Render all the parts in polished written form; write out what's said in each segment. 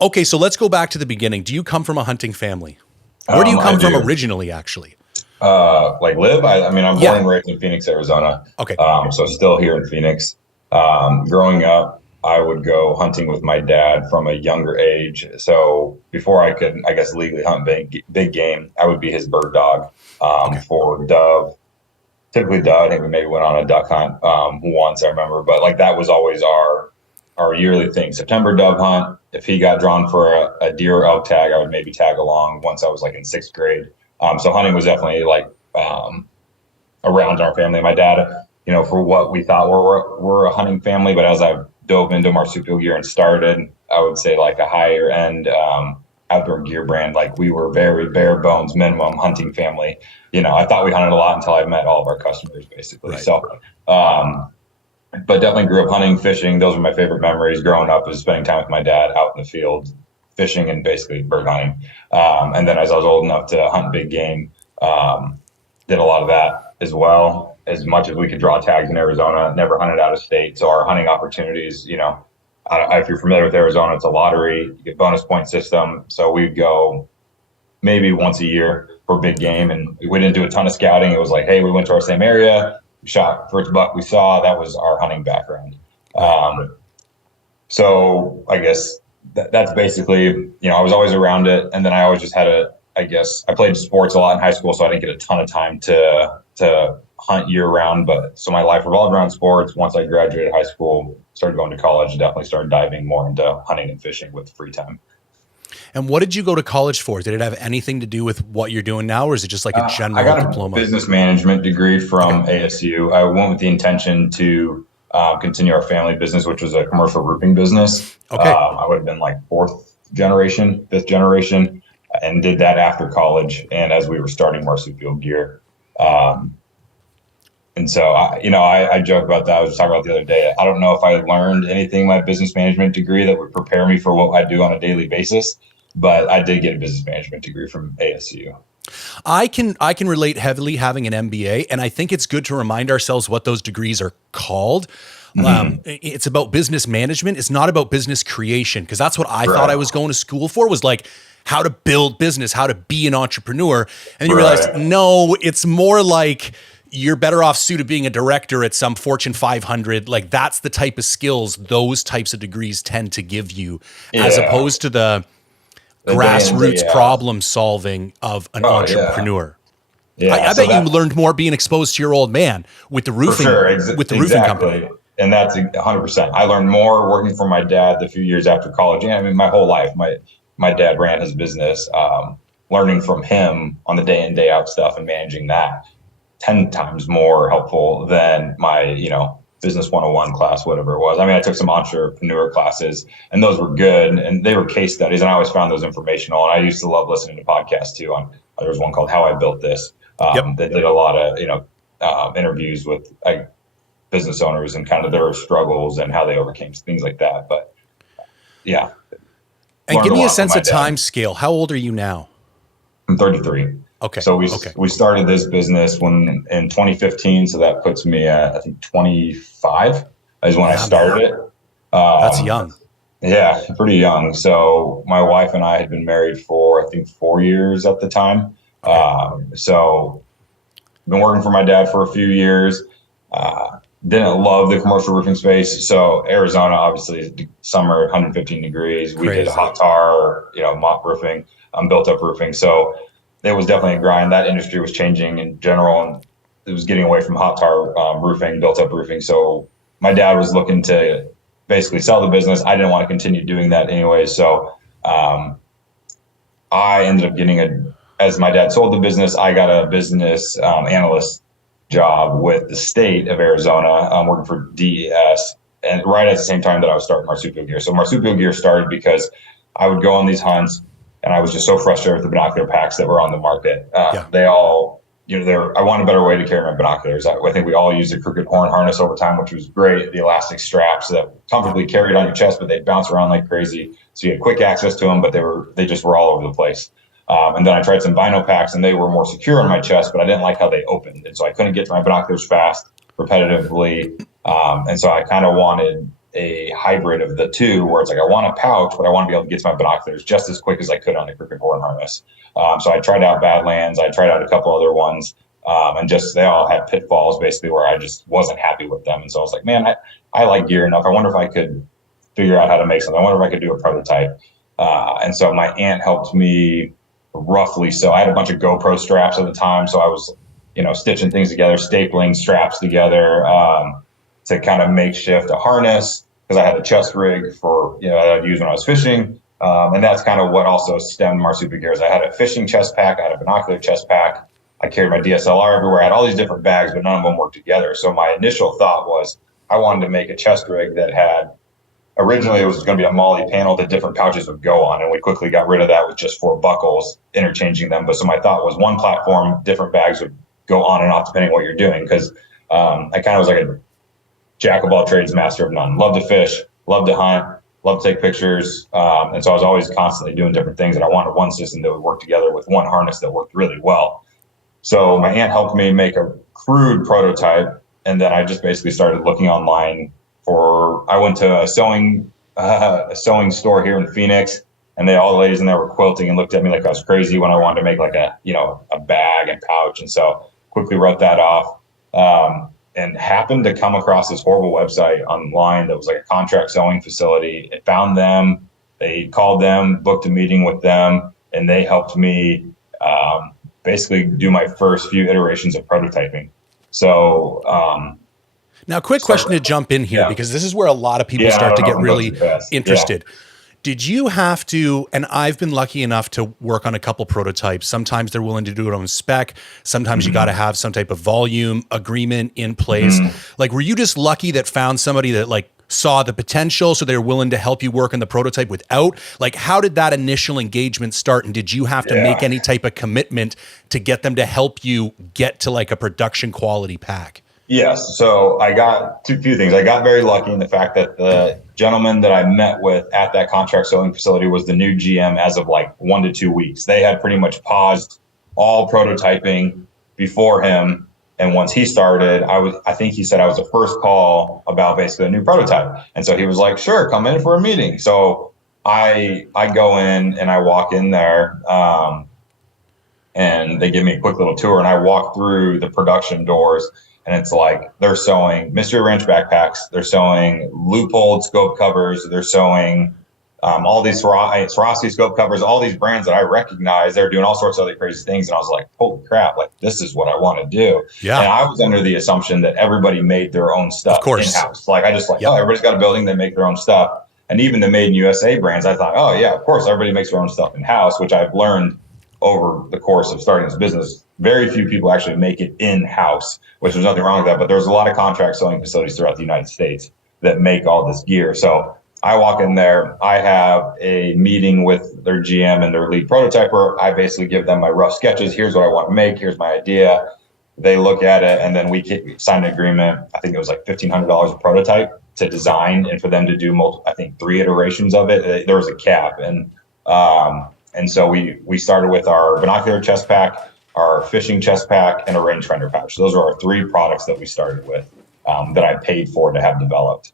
Okay, so let's go back to the beginning. Do you come from a hunting family? Where do you come from originally, actually? I mean, I'm born and raised in Phoenix, Arizona. Okay. So still here in Phoenix. Growing up, I would go hunting with my dad from a younger age. So before I could, I guess, legally hunt big game, I would be his bird dog for dove. Typically dove. I think we maybe went on a duck hunt once, I remember. But like that was always our yearly thing. September dove hunt. If he got drawn for a deer or elk tag, I would maybe tag along once I was like in sixth grade. So hunting was definitely like around in our family. My dad, for what we thought we're a hunting family, but as I dove into Marsupial Gear and started, I would say like a higher end outdoor gear brand. Like we were very bare bones minimum hunting family. I thought we hunted a lot until I met all of our customers, basically. Right. So, but definitely grew up hunting, fishing. Those are my favorite memories growing up, is spending time with my dad out in the field, fishing and basically bird hunting. And then as I was old enough to hunt big game, did a lot of that as well. As much as we could draw tags in Arizona, never hunted out of state. So our hunting opportunities, if you're familiar with Arizona, it's a lottery, you get bonus point system. So we'd go maybe once a year for big game, and we didn't do a ton of scouting. It was like, hey, we went to our same area, we shot first buck we saw. That was our hunting background. So I guess that's basically, I was always around it. And then I always just had I played sports a lot in high school, so I didn't get a ton of time to hunt year round. But so my life revolved around sports. Once I graduated high school, started going to college, definitely started diving more into hunting and fishing with free time. And what did you go to college for? Did it have anything to do with what you're doing now, or is it just like a general diploma? I got a business management degree from ASU. I went with the intention to continue our family business, which was a commercial roofing business. Okay. I would have been like fifth generation, and did that after college. And as we were starting Marsupial Gear. And so, I joke about that. I was talking about the other day. I don't know if I learned anything in my business management degree that would prepare me for what I do on a daily basis, but I did get a business management degree from ASU. I can relate heavily having an MBA, and I think it's good to remind ourselves what those degrees are called. It's about business management. It's not about business creation, because that's what I thought I was going to school for, was like how to build business, how to be an entrepreneur. And then you realize, no, it's more like you're better off suited being a director at some Fortune 500. Like that's the type of skills those types of degrees tend to give you, as opposed to the grassroots problem solving of an entrepreneur. I bet you learned more being exposed to your old man with the roofing, with the roofing company. And that's 100%. I learned more working for my dad the few years after college. I mean, my whole life, my dad ran his business. Learning from him on the day in, day out stuff and managing that 10 times more helpful than my, business 101 class, whatever it was. I mean, I took some entrepreneur classes, and those were good, and they were case studies, and I always found those informational. And I used to love listening to podcasts too. There was one called How I Built This. They did a lot of, interviews with business owners and kind of their struggles and how they overcame things like that. But yeah. And give me a sense of time scale. How old are you now? I'm 33. Okay. So we started this business in 2015. So that puts me at, I think, 25 is when I started it. That's young. Yeah, pretty young. So my wife and I had been married for, I think, 4 years at the time. So been working for my dad for a few years. Didn't love the commercial roofing space. So Arizona, obviously, summer, 115 degrees. We did hot tar, mop roofing, built up roofing. So it was definitely a grind. That industry was changing in general, and it was getting away from hot tar roofing, built up roofing. So my dad was looking to basically sell the business. I didn't want to continue doing that anyway. So I ended up as my dad sold the business, I got a business analyst job with the state of Arizona, working for DES, and right at the same time that I was starting Marsupial Gear. So Marsupial Gear started because I would go on these hunts, and I was just so frustrated with the binocular packs that were on the market. They all, I want a better way to carry my binoculars. I think we all used a crooked horn harness over time, which was great. The elastic straps that comfortably carried on your chest, but they'd bounce around like crazy. So you had quick access to them, but they just were all over the place. And then I tried some bino packs, and they were more secure on my chest, but I didn't like how they opened. And so I couldn't get to my binoculars fast, repetitively. And so I kind of wanted a hybrid of the two, where it's like I want a pouch, but I want to be able to get to my binoculars just as quick as I could on a crooked horn harness. So I tried out Badlands, I tried out a couple other ones, and just they all had pitfalls basically where I just wasn't happy with them. And so I was like, man, I like gear enough. I wonder if I could figure out how to make something. I wonder if I could do a prototype. And so my aunt helped me roughly. So I had a bunch of GoPro straps at the time. So I was, stitching things together, stapling straps together to kind of makeshift a harness, because I had a chest rig for, that I'd use when I was fishing. And that's kind of what also stemmed Marsupial Gear. I had a fishing chest pack, I had a binocular chest pack, I carried my DSLR everywhere, I had all these different bags, but none of them worked together. So my initial thought was I wanted to make a chest rig that had, originally it was going to be a MOLLE panel that different pouches would go on, and we quickly got rid of that with just 4 buckles, interchanging them. But so my thought was one platform, different bags would go on and off depending on what you're doing, because I kind of was like a jack of all trades, master of none. Love to fish, love to hunt, love to take pictures. And so I was always constantly doing different things, and I wanted one system that would work together with one harness that worked really well. So my aunt helped me make a crude prototype, and then I just basically started looking online I went to a sewing store here in Phoenix, and all the ladies in there were quilting and looked at me like I was crazy when I wanted to make like a bag and pouch. And so quickly wrote that off, and happened to come across this horrible website online that was like a contract sewing facility. It found them, they called them, booked a meeting with them, and they helped me basically do my first few iterations of prototyping. So, now, quick question to jump in here, because this is where a lot of people start to get really interested. Yeah. Did you have to, and I've been lucky enough to work on a couple prototypes. Sometimes they're willing to do it on spec. Sometimes you got to have some type of volume agreement in place. Like, were you just lucky that found somebody that like saw the potential, so they were willing to help you work on the prototype without? Like, how did that initial engagement start? And did you have to make any type of commitment to get them to help you get to like a production quality pack? Yes. So I got few things. I got very lucky in the fact that the gentleman that I met with at that contract sewing facility was the new GM as of like 1 to 2 weeks. They had pretty much paused all prototyping before him. And once he started, I think he said I was the first call about basically a new prototype. And so he was like, sure, come in for a meeting. So I go in and I walk in there, and they give me a quick little tour, and I walk through the production doors. And it's like they're sewing Mystery Ranch backpacks, they're sewing Leupold scope covers, they're sewing all these Swarovski scope covers, all these brands that I recognize. They're doing all sorts of other crazy things. And I was like, holy crap, like this is what I want to do. Yeah. And I was under the assumption that everybody made their own stuff in-house. Like I just oh, everybody's got a building, they make their own stuff. And even the Made in USA brands, I thought, oh yeah, of course, everybody makes their own stuff in-house, which I've learned over the course of starting this business. Very few people actually make it in-house, which there's nothing wrong with that, but there's a lot of contract sewing facilities throughout the United States that make all this gear. So I walk in there, I have a meeting with their GM and their lead prototyper. I basically give them my rough sketches. Here's what I want to make. Here's my idea. They look at it, and then we sign an agreement. I think it was like $1,500 a prototype to design, and for them to do 3 iterations of it. There was a cap. And so we started with our binocular chest pack, our fishing chest pack, and a rangefinder pouch. Those are our 3 products that we started with, that I paid for to have developed.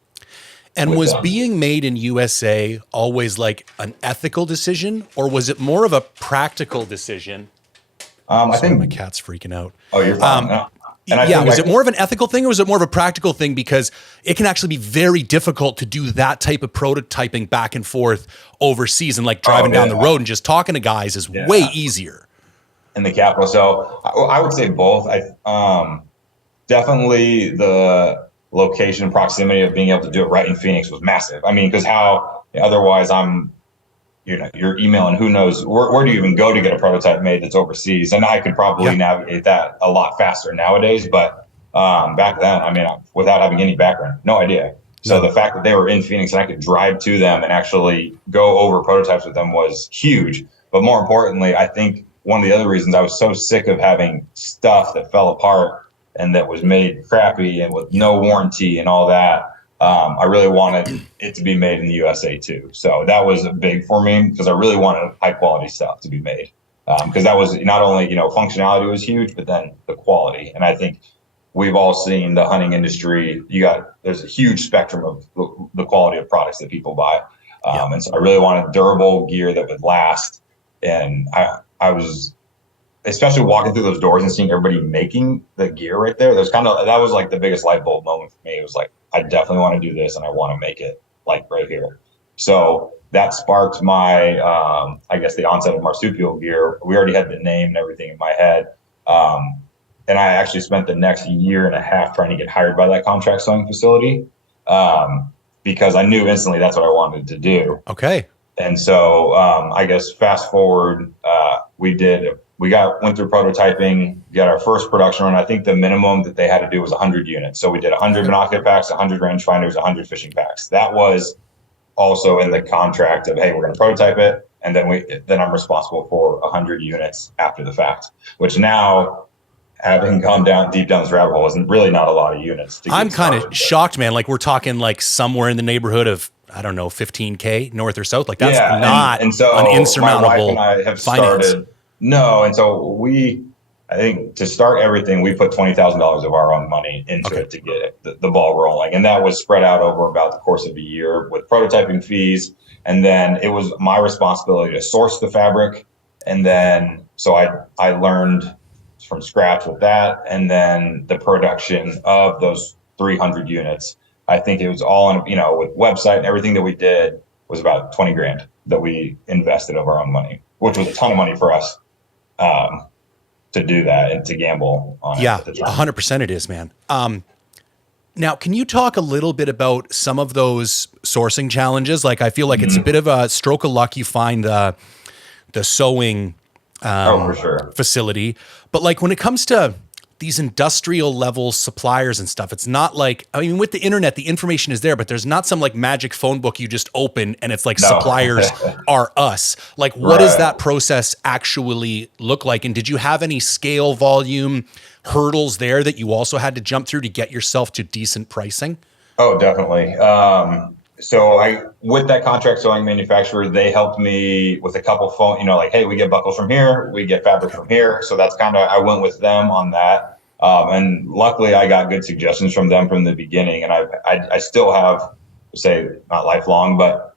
And was being made in USA always like an ethical decision, or was it more of a practical decision? I think my cat's freaking out. Oh, you're fine. Was it more of an ethical thing, or was it more of a practical thing? Because it can actually be very difficult to do that type of prototyping back and forth overseas, and like driving down the road and just talking to guys is way easier. In the capital. So I would say both. Definitely the location proximity of being able to do it right in Phoenix was massive. I mean, because how otherwise you're emailing, who knows, where do you even go to get a prototype made that's overseas? And I could probably navigate that a lot faster nowadays. But back then, I mean, without having any background, no idea. So the fact that they were in Phoenix and I could drive to them and actually go over prototypes with them was huge. But more importantly, I think one of the other reasons I was so sick of having stuff that fell apart and that was made crappy and with no warranty and all that, I really wanted it to be made in the USA too. So that was big for me, because I really wanted high quality stuff to be made. Because that was not only, functionality was huge, but then the quality. And I think we've all seen the hunting industry. There's a huge spectrum of the quality of products that people buy. And so I really wanted durable gear that would last. And I was, especially walking through those doors and seeing everybody making the gear right there. That was like the biggest light bulb moment for me. It was like, I definitely want to do this and I want to make it like right here. So that sparked my, I guess, the onset of Marsupial Gear. We already had the name and everything in my head. And I actually spent the next year and a half trying to get hired by that contract sewing facility, because I knew instantly that's what I wanted to do. Okay. And so I guess fast forward, went through prototyping, got our first production run. I think the minimum that they had to do was 100 units. So we did 100 binocular packs, 100 rangefinders, 100 fishing packs. That was also in the contract of, hey, we're going to prototype it, and then I'm responsible for 100 units after the fact, which now, having gone deep down this rabbit hole, isn't really not a lot of units. I'm kind of shocked, man. Like, we're talking like somewhere in the neighborhood of, I don't know, 15K north or south. Like, that's not and so an insurmountable my wife and I have finance. started. No, and so I think to start everything, we put $20,000 of our own money into it to get the ball rolling. And that was spread out over about the course of a year with prototyping fees. And then it was my responsibility to source the fabric. And then, so I learned from scratch with that. And then the production of those 300 units, I think it was all in, with website and everything that we did was about 20 grand that we invested of our own money, which was a ton of money for us. To do that and to gamble on it at the time. 100% it is, man. Now, can you talk a little bit about some of those sourcing challenges? Like, I feel like it's a bit of a stroke of luck you find the sewing for sure. facility. But like, when it comes to these industrial level suppliers and stuff, it's not like, I mean, with the internet, the information is there, but there's not some like magic phone book you just open and it's like suppliers are us. Like, what does that process actually look like? And did you have any scale, volume hurdles there that you also had to jump through to get yourself to decent pricing? Oh, definitely. So with that contract sewing manufacturer, they helped me with a couple phone, like, hey, we get buckles from here, we get fabric from here. So that's I went with them on that. And luckily I got good suggestions from them from the beginning. And I still have, say, not lifelong, but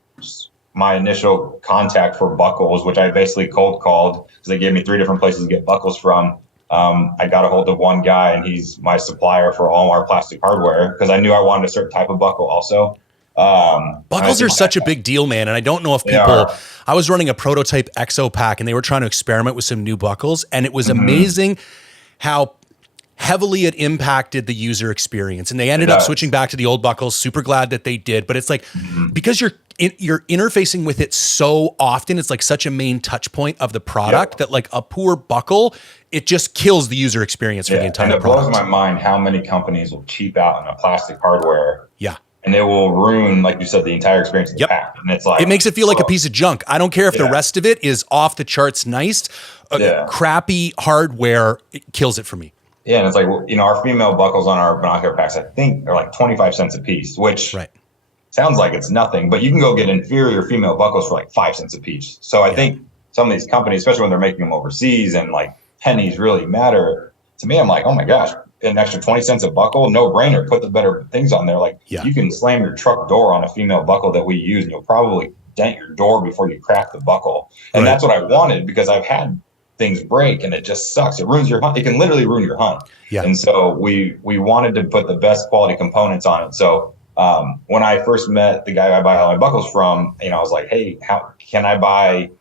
my initial contact for buckles, which I basically cold called because they gave me 3 different places to get buckles from. I got a hold of one guy and he's my supplier for all our plastic hardware because I knew I wanted a certain type of buckle also. Buckles are such a big deal, man. And I don't know if I was running a prototype exo pack and they were trying to experiment with some new buckles, and it was amazing how heavily it impacted the user experience. And they ended up switching back to the old buckles. Super glad that they did. But it's like, because you're interfacing with it so often, it's like such a main touch point of the product that like a poor buckle, it just kills the user experience for the entire product. And it blows my mind how many companies will cheap out on a plastic hardware. Yeah. And it will ruin, like you said, the entire experience of the pack. And it's like, it makes it feel like a piece of junk. I don't care if the rest of it is off the charts nice. Crappy hardware, it kills it for me. Yeah, and it's like, our female buckles on our binocular packs, I think, are like 25 cents a piece, which sounds like it's nothing, but you can go get inferior female buckles for like 5 cents a piece. So I think some of these companies, especially when they're making them overseas and like pennies really matter, to me, I'm like, oh my gosh, an extra 20 cents a buckle, no brainer, put the better things on there. Like you can slam your truck door on a female buckle that we use and you'll probably dent your door before you crack the buckle. And that's what I wanted because I've had things break and it just sucks. It ruins your hunt. It can literally ruin your hunt. Yeah. And so we wanted to put the best quality components on it. So when I first met the guy I buy all my buckles from, I was like, hey, how can I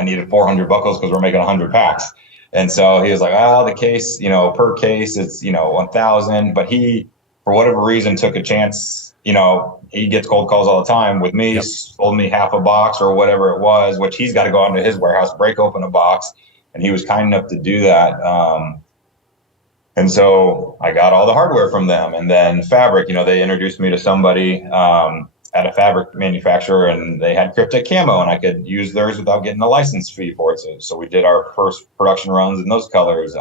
needed 400 buckles because we're making 100 packs. And so he was like, the case, per case, it's, 1,000. But he, for whatever reason, took a chance. He gets cold calls all the time with me, sold me half a box or whatever it was, which he's got to go out into his warehouse, break open a box. And he was kind enough to do that. And so I got all the hardware from them. And then fabric, they introduced me to somebody at a fabric manufacturer, and they had Cryptic Camo, and I could use theirs without getting a license fee for it. So we did our first production runs in those colors.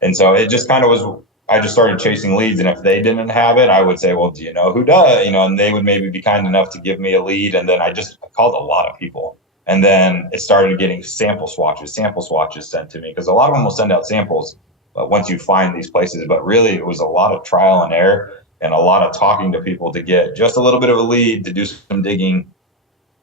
And so it just kind of was, I just started chasing leads. And if they didn't have it, I would say, well, do you know who does? And they would maybe be kind enough to give me a lead. And then I called a lot of people. And then it started getting sample swatches sent to me because a lot of them will send out samples once you find these places. But really, it was a lot of trial and error and a lot of talking to people to get just a little bit of a lead, to do some digging,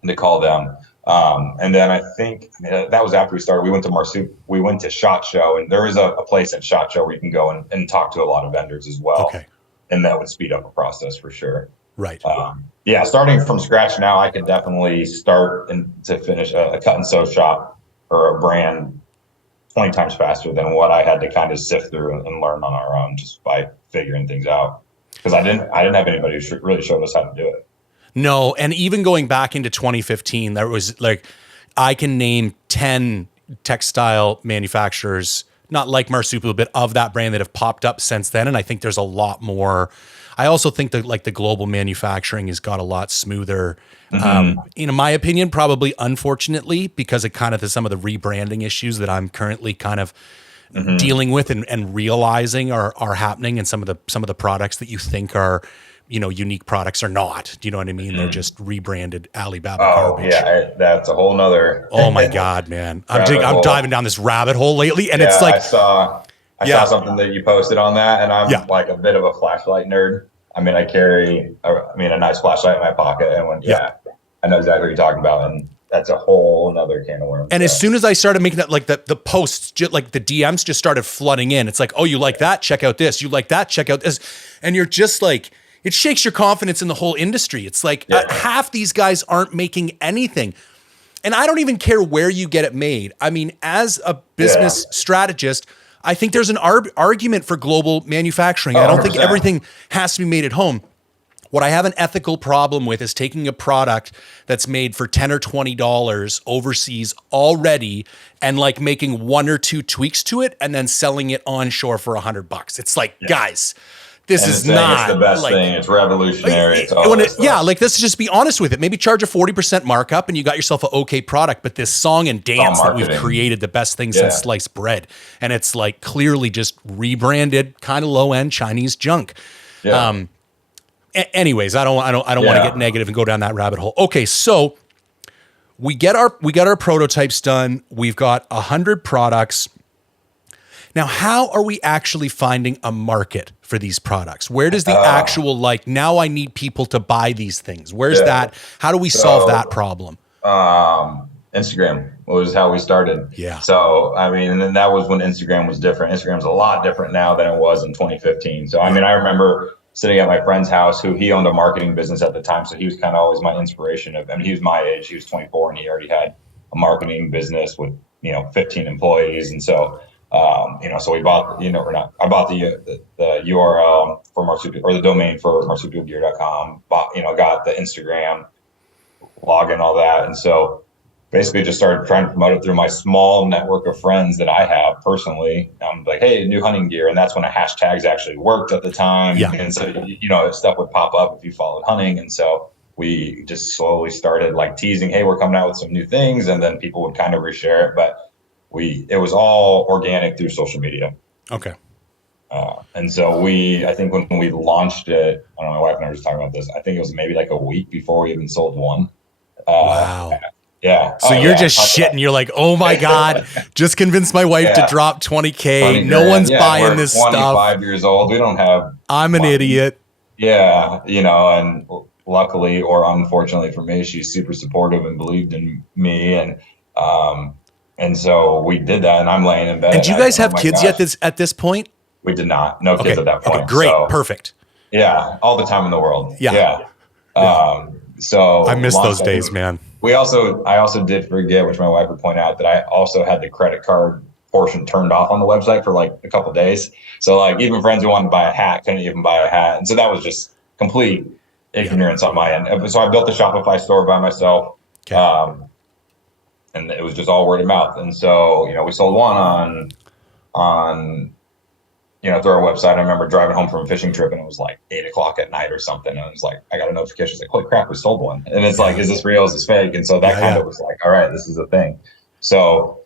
and to call them. And then I think that was after we started. We went to SHOT Show, and there is a place at SHOT Show where you can go and talk to a lot of vendors as well. Okay. And that would speed up the process for sure. Right. Yeah, starting from scratch now, I could definitely start to finish a cut and sew shop or a brand 20 times faster than what I had to kind of sift through and learn on our own just by figuring things out. Because I didn't have anybody who really showed us how to do it. No, and even going back into 2015, there was like, I can name 10 textile manufacturers, not like Marsupial, but of that brand that have popped up since then. And I think there's a lot more. I also think that like the global manufacturing has got a lot smoother. In my opinion, probably unfortunately, because of kind of some of the rebranding issues that I'm currently kind of dealing with and realizing are happening, and some of the products that you think are, unique products are not. Do you know what I mean? They're just rebranded Alibaba garbage. Yeah, that's a whole nother. Oh my God, man! I'm diving down this rabbit hole lately, and it's like I saw something that you posted on that, and I'm like a bit of a flashlight nerd. I mean, I carry a nice flashlight in my pocket, and I know exactly what you're talking about, and that's a whole another can of worms. And as soon as I started making that, like the posts, like the DMs just started flooding in. It's like, oh, you like that? Check out this. You like that? Check out this. And you're just like, it shakes your confidence in the whole industry. It's like half these guys aren't making anything. And I don't even care where you get it made. I mean, as a business strategist, I think there's an argument for global manufacturing. I don't think everything has to be made at home. What I have an ethical problem with is taking a product that's made for $10 or $20 overseas already and like making one or two tweaks to it and then selling it onshore for $100. It's like, guys, this is not the best thing. It's revolutionary. Let's just be honest with it. Maybe charge a 40% markup and you got yourself an okay product, but this song and dance that we've created, the best thing since sliced bread. And it's like clearly just rebranded, kind of low end Chinese junk. Yeah. Anyways, I don't want to get negative and go down that rabbit hole. Okay, so we get our prototypes done. We've got 100 products. Now, how are we actually finding a market for these producers? Where does the actual now I need people to buy these things? Where's that? How do we solve that problem? Instagram was how we started. Yeah. So, I mean, and then that was when Instagram was different. Instagram's a lot different now than it was in 2015. So, I mean, I remember sitting at my friend's house he owned a marketing business at the time. So he was kind of always my inspiration he was my age. He was 24 and he already had a marketing business with, 15 employees. And so, so we bought, I bought the URL for Marsupial, or the domain for marsupialgear.com, got the Instagram login, all that. And so basically just started trying to promote it through my small network of friends that I have personally. I'm like, hey, new hunting gear. And that's when the hashtags actually worked at the time. Yeah. And so, stuff would pop up if you followed hunting. And so we just slowly started like teasing, hey, we're coming out with some new things. And then people would kind of reshare it. But it was all organic through social media. Okay. And so I think when we launched it, I don't know, my wife and I were just talking about this. I think it was maybe like a week before we even sold one. Wow. Yeah. So you're just shitting. You're like, oh my God, just convinced my wife to drop 20K. No one's buying this stuff. 25 years old. We don't have. I'm an idiot. Yeah. And luckily or unfortunately for me, she's super supportive and believed in me. And so we did that, and I'm laying in bed. And do you guys have kids yet at this point? We did not. No kids at that point. Okay, great. So, perfect. Yeah. All the time in the world. Yeah. So I miss those days, man. I also did forget, which my wife would point out, that I also had the credit card portion turned off on the website for like a couple of days. So like even friends who wanted to buy a hat couldn't even buy a hat. And so that was just complete ignorance on my end. So I built the Shopify store by myself. Okay. And it was just all word of mouth. And so, we sold one on through our website. I remember driving home from a fishing trip and it was like 8:00 at night or something. And it was like, I got a notification. It's like, holy crap, we sold one. And it's like, is this real? Is this fake? And so that kind of was like, all right, this is a thing. So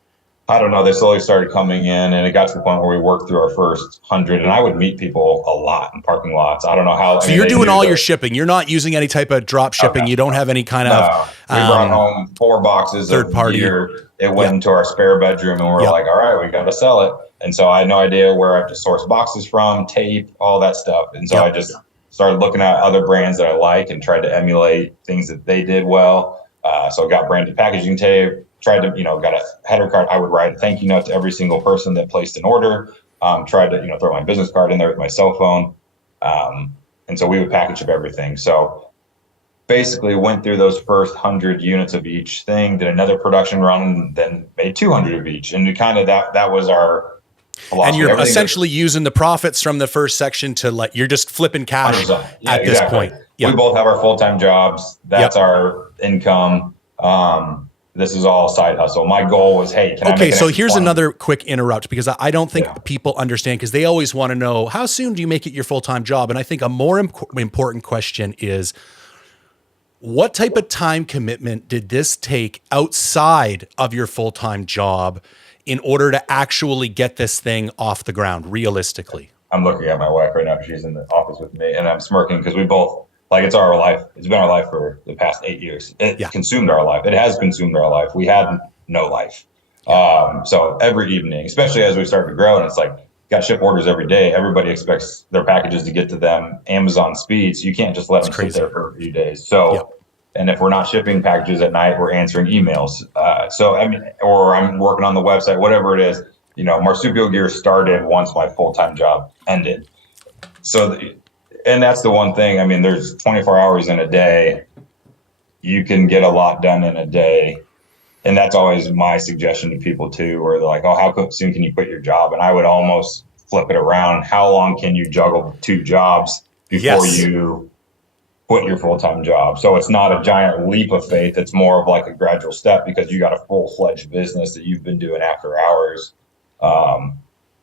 I don't know. They slowly started coming in, and it got to the point where we worked through our first 100. And I would meet people a lot in parking lots. I don't know how. So you're doing all your shipping. You're not using any type of drop shipping. You don't have any kind of we brought home 4 boxes third of party gear. It went into our spare bedroom, and we're like, all right, we got to sell it. And so I had no idea where I have to source boxes from, tape, all that stuff. And so I just started looking at other brands that I like and tried to emulate things that they did well. So I got branded packaging tape, tried to, got a header card. I would write a thank you note to every single person that placed an order. Tried to, throw my business card in there with my cell phone. And so we would package up everything. So basically went through those first 100 units of each thing, did another production run, then made 200 of each. And kind of that was our philosophy. And you're essentially using the profits from the first section to you're just flipping cash at this point. We both have our full-time jobs. That's our income. This is all side hustle. My goal was, hey, can I make so here's another quick interrupt, because I don't think people understand, because they always want to know, how soon do you make it your full-time job? And I think a more important question is, what type of time commitment did this take outside of your full-time job in order to actually get this thing off the ground realistically? I'm looking at my wife right now. She's in the office with me, and I'm smirking because we both, it's our life. It's been our life for the past 8 years. It consumed our life. It has consumed our life. We had no life. So every evening, especially as we started to grow, and it's got ship orders every day. Everybody expects their packages to get to them Amazon speed. So you can't just let them sit there for a few days. So, and if we're not shipping packages at night, we're answering emails. Or I'm working on the website, whatever it is. Marsupial Gear started once my full-time job ended. So, and that's the one thing. There's 24 hours in a day. You can get a lot done in a day. And that's always my suggestion to people too, where they're like, oh, how soon can you quit your job? And I would almost flip it around. How long can you juggle 2 jobs before you quit your full-time job? So it's not a giant leap of faith. It's more of a gradual step, because you got a full-fledged business that you've been doing after hours.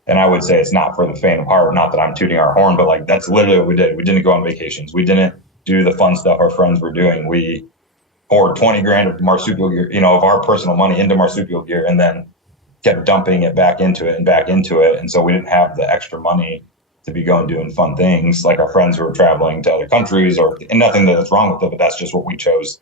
And I would say it's not for the faint of heart. Not that I'm tooting our horn, but that's literally what we did. We didn't go on vacations. We didn't do the fun stuff our friends were doing. We poured 20 grand of Marsupial Gear, of our personal money into Marsupial Gear, and then kept dumping it back into it and back into it. And so we didn't have the extra money to be going doing fun things like our friends who were traveling to other countries, and nothing that's wrong with it, but that's just what we chose,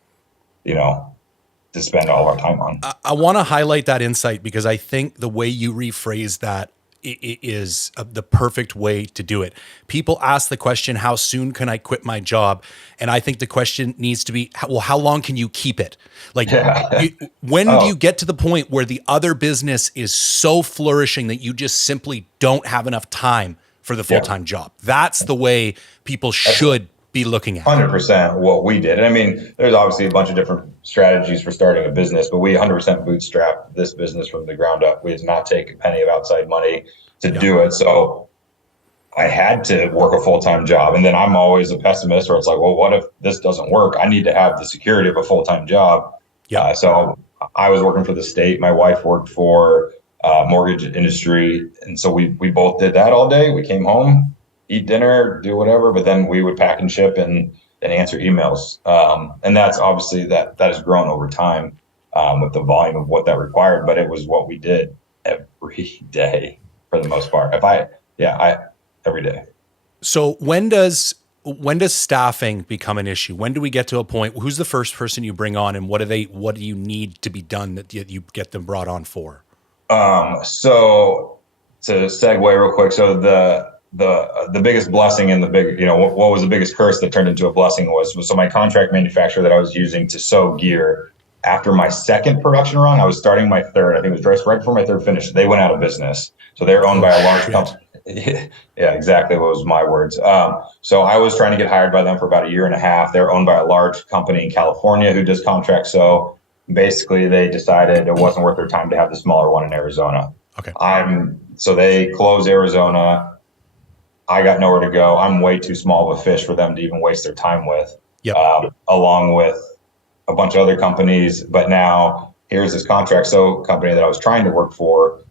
to spend all our time on. I want to highlight that insight, because I think the way you rephrase that is the perfect way to do it. People ask the question, how soon can I quit my job? And I think the question needs to be, well, how long can you keep it? When do you get to the point where the other business is so flourishing that you just simply don't have enough time for the full-time job? That's the way people should be looking at it. 100% what we did. There's obviously a bunch of different strategies for starting a business, but we 100% bootstrapped this business from the ground up. We did not take a penny of outside money to do it. So I had to work a full-time job. And then I'm always a pessimist, where it's well, what if this doesn't work? I need to have the security of a full-time job. So I was working for the state. My wife worked for mortgage industry. And so we both did that all day. We came home, eat dinner, do whatever, but then we would pack and ship and answer emails. And that's obviously that has grown over time with the volume of what that required, but it was what we did every day for the most part. Every day. So when does staffing become an issue? When do we get to a point, who's the first person you bring on, and what do you need to be done that you get them brought on for? So to segue real quick. So the biggest blessing and what was the biggest curse that turned into a blessing was so my contract manufacturer that I was using to sew gear, after my second production run, I was starting my third. I think it was right before my third finish. They went out of business. So they're owned by a large company. Yeah, exactly. What was my words. So I was trying to get hired by them for about a year and a half. They're owned by a large company in California who does contract sew. Basically, they decided it wasn't worth their time to have the smaller one in Arizona. Okay. So they closed Arizona. I got nowhere to go. I'm way too small of a fish for them to even waste their time with, along with a bunch of other companies. But now here's this contract sew company that I was trying to work for,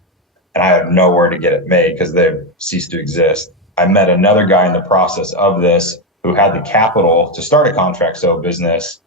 and I have nowhere to get it made because they've ceased to exist. I met another guy in the process of this who had the capital to start a contract sew business,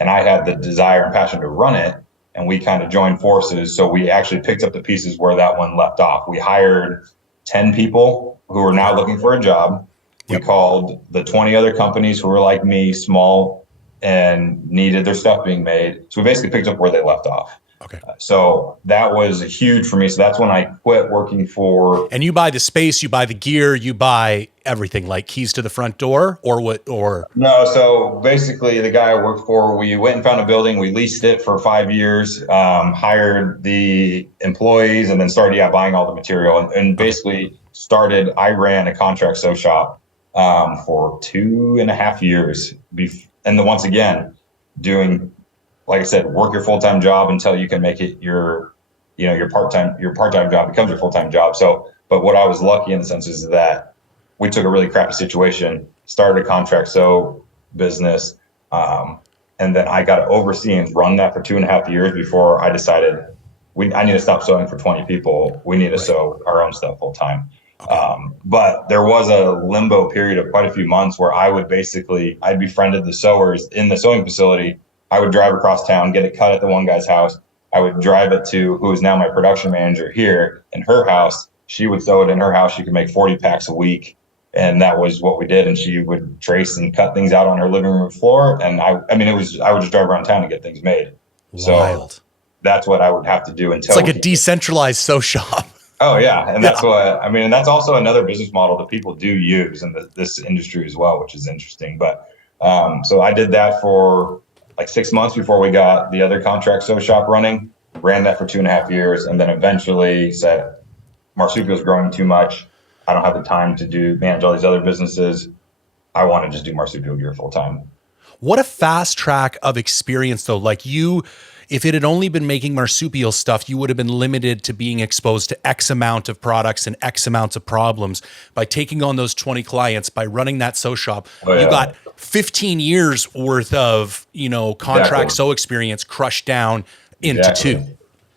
and I had the desire and passion to run it. and we kind of joined forces. So we actually picked up the pieces where that one left off. We hired 10 people who are now looking for a job. We called the 20 other companies who were like me, small, and needed their stuff being made. So we basically picked up where they left off. Okay. So that was huge for me. So that's when I quit working for. And you buy the space, you buy the gear, you buy everything, like keys to the front door, or what? Or No, so basically the guy I worked for, we went and found a building, we leased it for 5 years, hired the employees, and then started buying all the material, and basically I ran a contract sew shop for 2.5 years. And then once again, doing, like I said, work your full-time job until you can make it your part-time job becomes your full-time job. So, but what I was lucky in the sense is that we took a really crappy situation, started a contract sew business, and then I got to oversee and run that for 2.5 years before I decided I need to stop sewing for 20 people. We need to sew our own stuff full-time. But there was a limbo period of quite a few months where I'd befriended the sewers in the sewing facility. I would drive across town, get it cut at the one guy's house. I would drive it to who is now my production manager here in her house. She would sew it in her house. She could make 40 packs a week. And that was what we did. And she would trace and cut things out on her living room floor. And I would just drive around town and get things made. Wild. So that's what I would have to do until it's like a decentralized sew shop. Oh yeah. And that's and that's also another business model that people do use in this industry as well, which is interesting. But so I did that for like 6 months before we got the other contract sew shop running, ran that for 2.5 years, and then eventually said, Marsupial's growing too much. I don't have the time to manage all these other businesses. I want to just do Marsupial Gear full time. What a fast track of experience though. Like if it had only been making marsupial stuff, you would have been limited to being exposed to X amount of products and X amounts of problems. By taking on those 20 clients, by running that sew shop, you got 15 years worth of, contract sew experience crushed down into 2.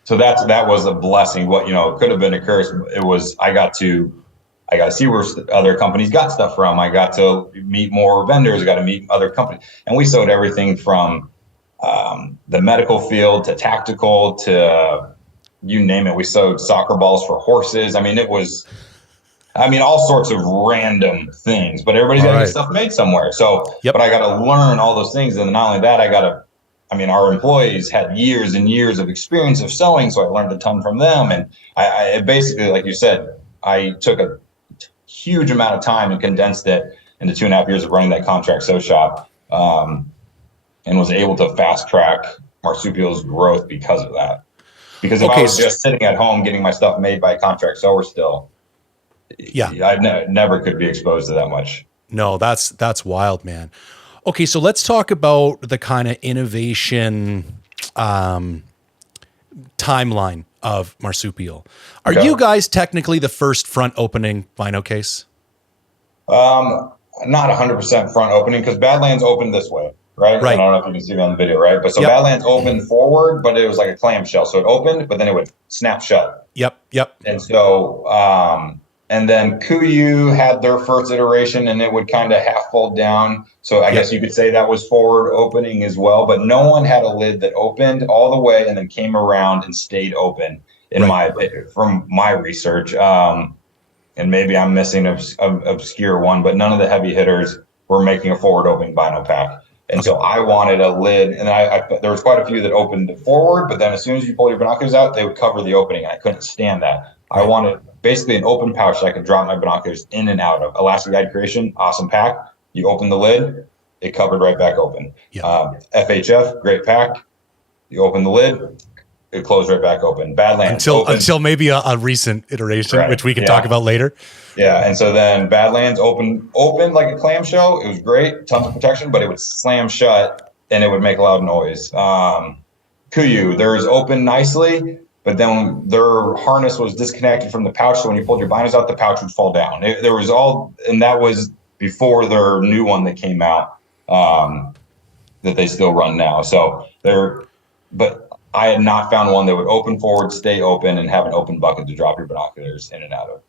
So that was a blessing. What, it could have been a curse. It was, I got to see where other companies got stuff from. I got to meet more vendors. I got to meet other companies. And we sewed everything from the medical field to tactical to you name it. We sewed soccer balls for horses. It was all sorts of random things, but everybody's got to get stuff made somewhere. So, but I got to learn all those things. And not only that, our employees had years and years of experience of sewing. So I learned a ton from them. And I basically, like you said, I took a huge amount of time and condensed it into 2.5 years of running that contract sew shop. And was able to fast track Marsupial's growth because of that. Because if I was just sitting at home getting my stuff made by a contract sewer still, I never could be exposed to that much. No, that's wild, man. Okay, so let's talk about the kind of innovation timeline of Marsupial. Are you guys technically the first front opening vinyl case? Not 100% front opening because Badlands opened this way. Right. I don't know if you can see me on the video, right? But so Badlands opened forward, but it was like a clamshell. So it opened, but then it would snap shut. Yep. And so, and then Kuyu had their first iteration and it would kind of half fold down. So I guess you could say that was forward opening as well, but no one had a lid that opened all the way and then came around and stayed open from my research. And maybe I'm missing an obscure one, but none of the heavy hitters were making a forward opening vinyl pack. And so I wanted a lid, and there was quite a few that opened forward, but then as soon as you pull your binoculars out, they would cover the opening. I couldn't stand that. I wanted basically an open pouch that I could drop my binoculars in and out of. Elastic Guide Creation, awesome pack. You open the lid, it covered right back open. FHF, great pack. You open the lid, it closed right back open. Badlands until maybe a recent iteration, which we can talk about later. Yeah, and so then Badlands opened like a clamshell. It was great, tons of protection, but it would slam shut and it would make a loud noise. Kuyu, theirs opened nicely, but then their harness was disconnected from the pouch. So when you pulled your binders out, the pouch would fall down. And that was before their new one that came out that they still run now. So but I had not found one that would open forward, stay open, and have an open bucket to drop your binoculars in and out of.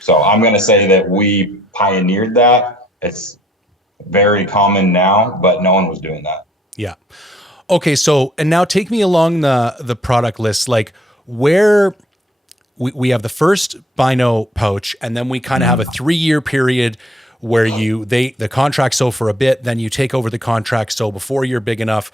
So I'm going to say that we pioneered that. It's very common now, but no one was doing that. Yeah. Okay, so and now take me along the product list, like where we have the first bino pouch, and then we kind of have a 3-year period where the contract sew for a bit, then you take over the contract sew before you're big enough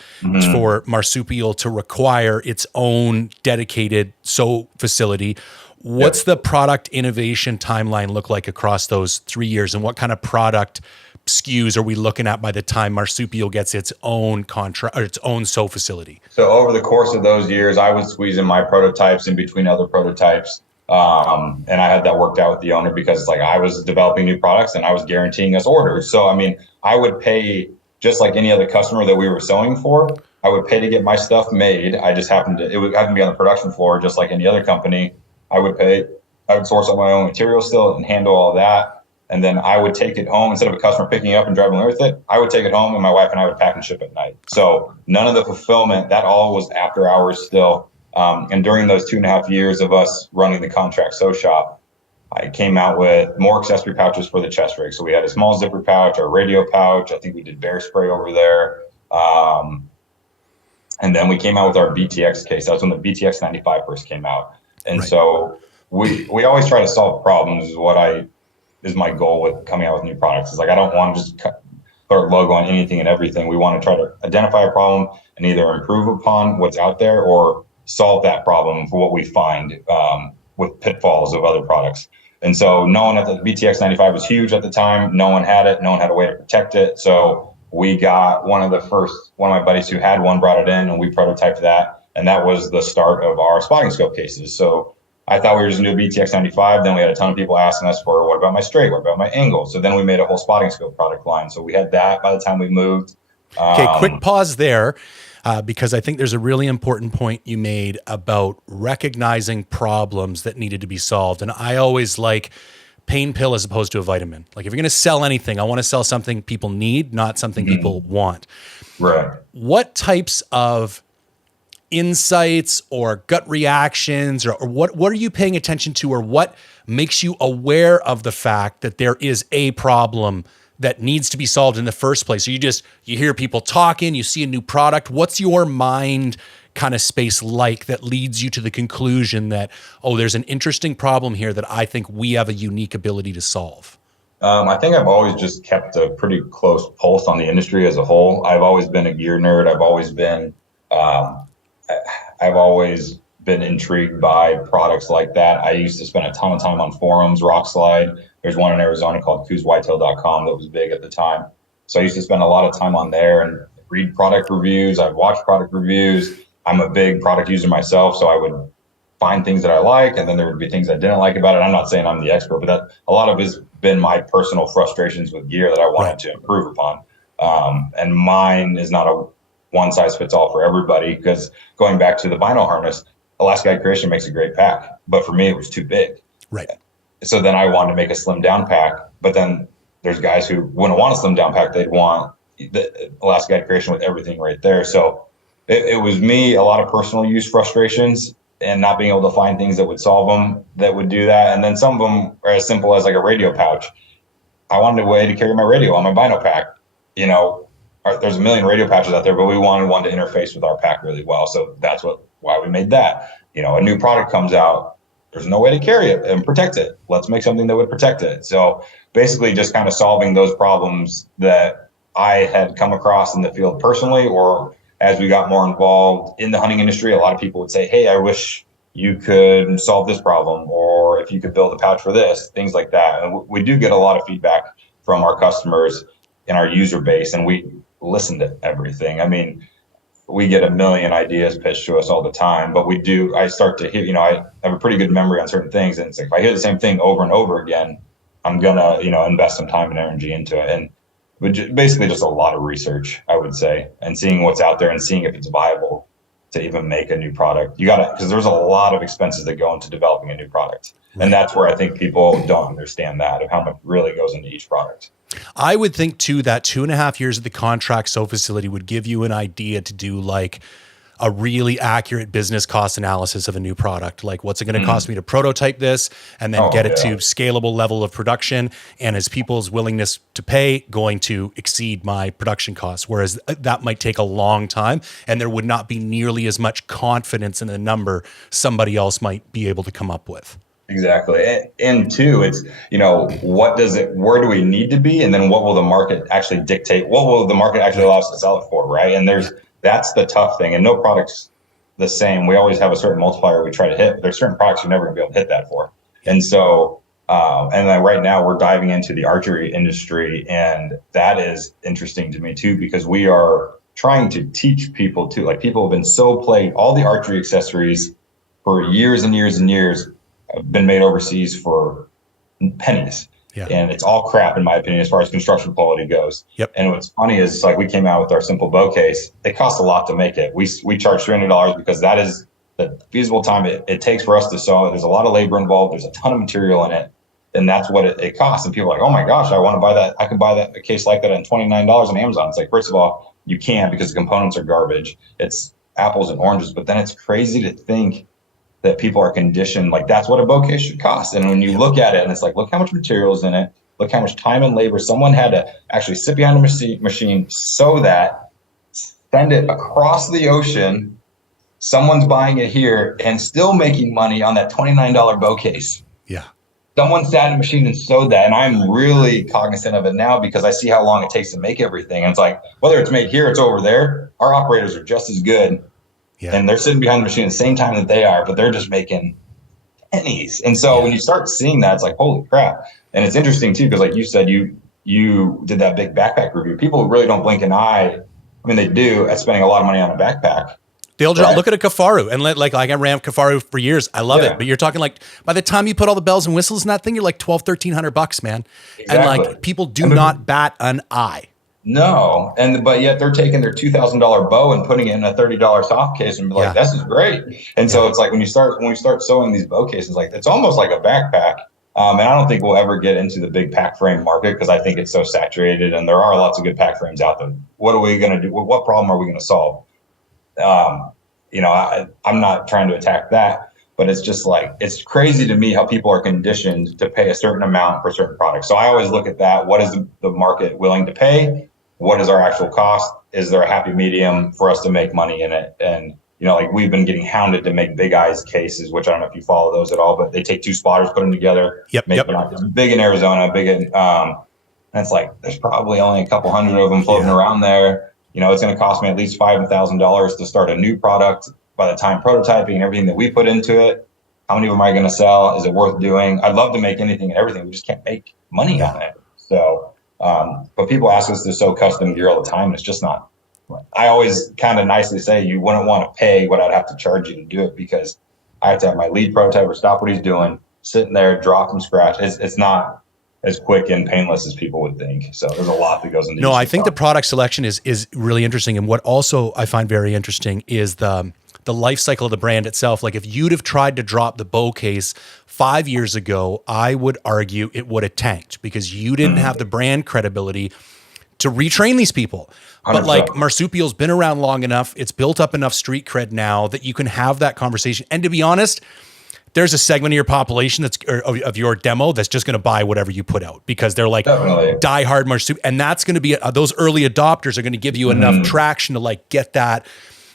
for Marsupial to require its own dedicated sew facility. What's the product innovation timeline look like across those 3 years, and what kind of product SKUs are we looking at by the time Marsupial gets its own contract or its own sew facility? So over the course of those years, I would squeeze in my prototypes in between other prototypes. And I had that worked out with the owner because like I was developing new products and I was guaranteeing us orders. So, I mean, I would pay just like any other customer that we were sewing for. I would pay to get my stuff made. It would have to be on the production floor, just like any other company. I would source up my own material still and handle all that. And then I would take it home instead of a customer picking it up and driving away with it. I would take it home and my wife and I would pack and ship at night. So none of the fulfillment, that all was after hours still. And during those 2.5 years of us running the contract sew shop, I came out with more accessory pouches for the chest rig. So we had a small zipper pouch, our radio pouch. I think we did bear spray over there. And then we came out with our BTX case. That was when the BTX 95 first came out. And so we always try to solve problems is my goal with coming out with new products. It's like, I don't want to just put our logo on anything and everything. We want to try to identify a problem and either improve upon what's out there or solve that problem for what we find with pitfalls of other products. And so knowing that the BTX 95 was huge at the time, no one had it, no one had a way to protect it. So we got one of my buddies who had one brought it in and we prototyped that. And that was the start of our spotting scope cases. So I thought we were just going to do a BTX 95. Then we had a ton of people asking us for, what about my straight? What about my angle? So then we made a whole spotting scope product line. So we had that by the time we moved. Okay, quick pause there because I think there's a really important point you made about recognizing problems that needed to be solved. And I always like pain pill as opposed to a vitamin. Like if you're going to sell anything, I want to sell something people need, not something people want. Right. What types of insights or gut reactions or what are you paying attention to, or what makes you aware of the fact that there is a problem that needs to be solved in the first place? So you hear people talking, you see a new product. What's your mind kind of space like that leads you to the conclusion that, oh, there's an interesting problem here that I think we have a unique ability to solve? I think I've always just kept a pretty close pulse on the industry as a whole. I've always been a gear nerd. I've always been intrigued by products like that. I used to spend a ton of time on forums, Rockslide. There's one in Arizona called CoosWhitetail.com that was big at the time. So I used to spend a lot of time on there and read product reviews. I'd watch product reviews. I'm a big product user myself, so I would find things that I like, and then there would be things I didn't like about it. I'm not saying I'm the expert, but that a lot of it's been my personal frustrations with gear that I wanted to improve upon. And mine is not a one size fits all for everybody, because going back to the vinyl harness, Alaska Guide Creation makes a great pack, but for me it was too big. Right. So then I wanted to make a slim down pack, but then there's guys who wouldn't want a slim down pack. They'd want the Alaska Guide Creation with everything right there. So it was me, a lot of personal use frustrations and not being able to find things that would solve them, that would do that. And then some of them are as simple as like a radio pouch. I wanted a way to carry my radio on my vinyl pack. There's a million radio pouches out there, but we wanted one to interface with our pack really well. So that's why we made that. A new product comes out, there's no way to carry it and protect it. Let's make something that would protect it. So basically just kind of solving those problems that I had come across in the field personally, or as we got more involved in the hunting industry, a lot of people would say, hey, I wish you could solve this problem, or if you could build a pouch for this, things like that. And we do get a lot of feedback from our customers in our user base, and we listen to everything. I mean, we get a million ideas pitched to us all the time, but I start to hear, I have a pretty good memory on certain things. And it's like, if I hear the same thing over and over again, I'm gonna, invest some time and energy into it. And basically just a lot of research, I would say, and seeing what's out there and seeing if it's viable to even make a new product. Because there's a lot of expenses that go into developing a new product. Right. And that's where I think people don't understand that, of how much really goes into each product. I would think too that 2.5 years at the contract sew facility would give you an idea to do like a really accurate business cost analysis of a new product. Like, what's it going to cost me to prototype this and then get it to scalable level of production? And is people's willingness to pay going to exceed my production costs? Whereas that might take a long time, and there would not be nearly as much confidence in the number somebody else might be able to come up with. Exactly. And two, it's, where do we need to be? And then what will the market actually dictate? What will the market actually allow us to sell it for? Right. And that's the tough thing. And no product's the same. We always have a certain multiplier we try to hit, but there's certain products you're never gonna be able to hit that for. And so, and then right now we're diving into the archery industry, and that is interesting to me too, because we are trying to teach people too. Like, people have been so played, all the archery accessories for years and years and years have been made overseas for pennies. Yeah. And it's all crap, in my opinion, as far as construction quality goes. Yep. And what's funny is, like, we came out with our simple bow case. It costs a lot to make it. We charge $300 because that is the feasible time it takes for us to sew it. There's a lot of labor involved. There's a ton of material in it. And that's what it costs. And people are like, oh my gosh, I want to buy that. I can buy a case like that on $29 on Amazon. It's like, first of all, you can't, because the components are garbage. It's apples and oranges. But then it's crazy to think that people are conditioned, like, that's what a bow case should cost. And when you look at it, and it's like, look how much material is in it, look how much time and labor someone had to actually sit behind a machine, sew that, send it across the ocean. Someone's buying it here and still making money on that $29 bow case. Yeah. Someone sat in a machine and sewed that. And I'm really cognizant of it now, because I see how long it takes to make everything. And it's like, whether it's made here, it's over there, our operators are just as good. Yeah. And they're sitting behind the machine at the same time that they are, but they're just making pennies. And so when you start seeing that, it's like, holy crap. And it's interesting too, because like you said, you did that big backpack review. People really don't blink an eye. I mean, they do, at spending a lot of money on a backpack. They'll just look at a Kifaru, and like I ran Kifaru for years. I love it. But you're talking, like, by the time you put all the bells and whistles in that thing, you're like $1,200-$1,300, man. Exactly. And like, people do not bat an eye. No, but yet they're taking their $2,000 bow and putting it in a $30 soft case and be like, this is great. And so it's like, when we start sewing these bow cases, like, it's almost like a backpack. And I don't think we'll ever get into the big pack frame market, because I think it's so saturated, and there are lots of good pack frames out there. What are we going to do? What problem are we going to solve? I'm not trying to attack that, but it's just like, it's crazy to me how people are conditioned to pay a certain amount for certain products. So I always look at that. What is the market willing to pay? What is our actual cost? Is there a happy medium for us to make money in it? And, like, we've been getting hounded to make Big Eyes cases, which I don't know if you follow those at all, but they take two spotters, put them together. It's big in Arizona, and it's like, there's probably only a couple hundred of them floating around there. It's going to cost me at least $5,000 to start a new product. By the time prototyping and everything that we put into it, how many of them am I going to sell? Is it worth doing? I'd love to make anything and everything. We just can't make money on it. So, but people ask us to sew custom gear all the time. And it's just not. I always kind of nicely say, you wouldn't want to pay what I'd have to charge you to do it, because I have to have my lead prototyper stop what he's doing, sitting there, draw from scratch. It's not as quick and painless as people would think. So there's a lot that goes into. No, I think the product selection is really interesting. And what also I find very interesting is the life cycle of the brand itself. Like, if you'd have tried to drop the bow case 5 years ago, I would argue it would have tanked, because you didn't have the brand credibility to retrain these people. 100%. But like, Marsupial's been around long enough. It's built up enough street cred now that you can have that conversation. And to be honest, there's a segment of your population of your demo that's just going to buy whatever you put out, because they're like diehard Marsupial, and that's going to be those early adopters are going to give you enough traction to like get that.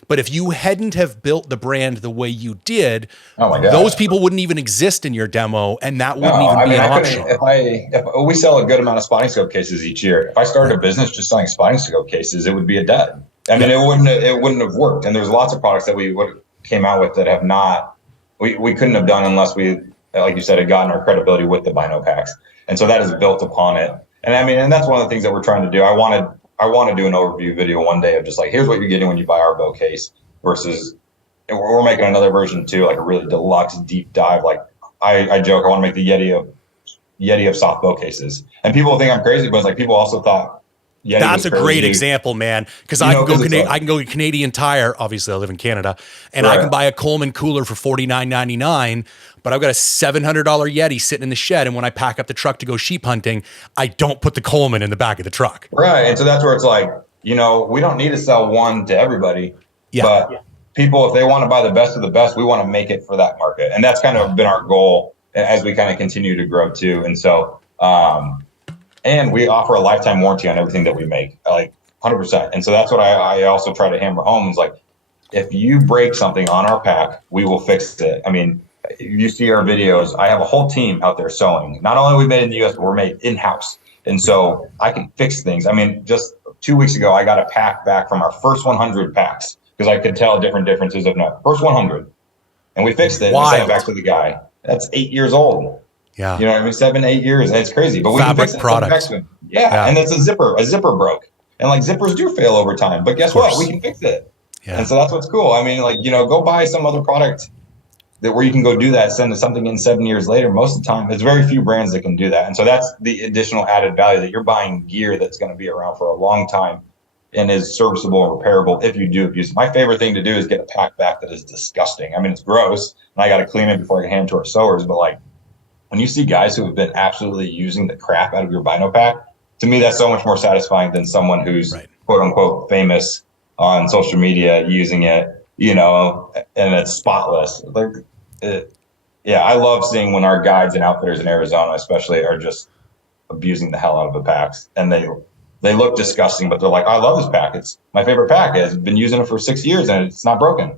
But if you hadn't have built the brand the way you did, those people wouldn't even exist in your demo, and that wouldn't even be an option. If we sell a good amount of spotting scope cases each year, if I started a business just selling spotting scope cases, it would be a dud. I mean, it wouldn't have worked. And there's lots of products that we came out with that have not. We couldn't have done unless we, like you said, had gotten our credibility with the Bino packs. And so that is built upon it. And I mean, and that's one of the things that we're trying to do. I want to do an overview video one day of just like, here's what you're getting when you buy our bow case, versus we're making another version too, like a really deluxe deep dive. Like I joke, I want to make the Yeti of soft bow cases. And people think I'm crazy, but it's like, people also thought Yeti that's a great example, man. Because I can go to Canadian Tire. Obviously, I live in Canada, and I can buy a Coleman cooler for $49.99. But I've got a $700 Yeti sitting in the shed, and when I pack up the truck to go sheep hunting, I don't put the Coleman in the back of the truck. Right, and so that's where it's like, we don't need to sell one to everybody. Yeah. But people, if they want to buy the best of the best, we want to make it for that market. And that's kind of been our goal as we kind of continue to grow too. And so, and we offer a lifetime warranty on everything that we make, like 100%. And so that's what I also try to hammer home is like, if you break something on our pack, we will fix it. I mean, you see our videos, I have a whole team out there sewing. Not only are we made in the US, but we're made in-house. And so I can fix things. I mean, just 2 weeks ago, I got a pack back from our first 100 packs because I could tell different differences of no first 100. And we fixed it and sent it back to the guy. That's 8 years old. Yeah. You know what I mean? 7, 8 years. And it's crazy. But we can fix it. Product. Yeah. And it's a zipper. A zipper broke. And like zippers do fail over time. But guess what? We can fix it. Yeah. And so that's what's cool. I mean, like, you know, go buy some other product that where you can go do that, send something in 7 years later. Most of the time, there's very few brands that can do that. And so that's the additional added value that you're buying gear that's going to be around for a long time and is serviceable and repairable if you do abuse it. My favorite thing to do is get a pack back that is disgusting. I mean, it's gross, and I got to clean it before I can hand it to our sewers. But like, when you see guys who have been absolutely using the crap out of your Bino pack, to me, that's so much more satisfying than someone who's quote unquote famous on social media using it, you know, and it's spotless. Like, yeah, I love seeing when our guides and outfitters in Arizona, especially, are just abusing the hell out of the packs, and they look disgusting, but they're like, I love this pack. It's my favorite pack. I've been using it for 6 years and it's not broken.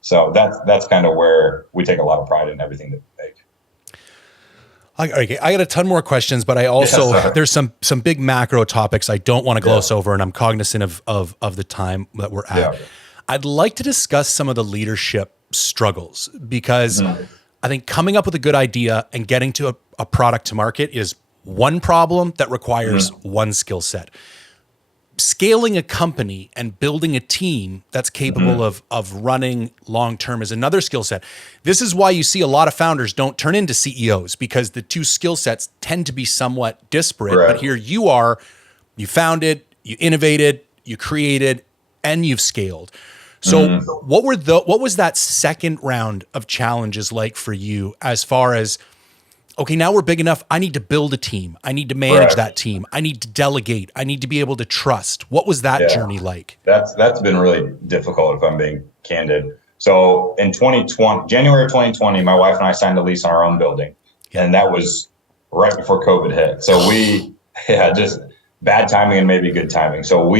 So that's kind of where we take a lot of pride in everything that we make. Okay, I got a ton more questions, but I also there's some big macro topics I don't want to gloss over, and I'm cognizant of the time that we're at. Yeah. I'd like to discuss some of the leadership struggles because I think coming up with a good idea and getting to a product to market is one problem that requires one skill set. Scaling a company and building a team that's capable of running long-term is another skill set. This is why you see a lot of founders don't turn into CEOs, because the two skill sets tend to be somewhat disparate. Right. But here you are, you founded, you innovated, you created, and you've scaled. So what was that second round of challenges like for you as far as, okay, now we're big enough, I need to build a team. I need to manage that team. I need to delegate. I need to be able to trust. What was that journey like? That's been really difficult, if I'm being candid. So in January of 2020, my wife and I signed a lease on our own building. And that was right before COVID hit. So just bad timing and maybe good timing. So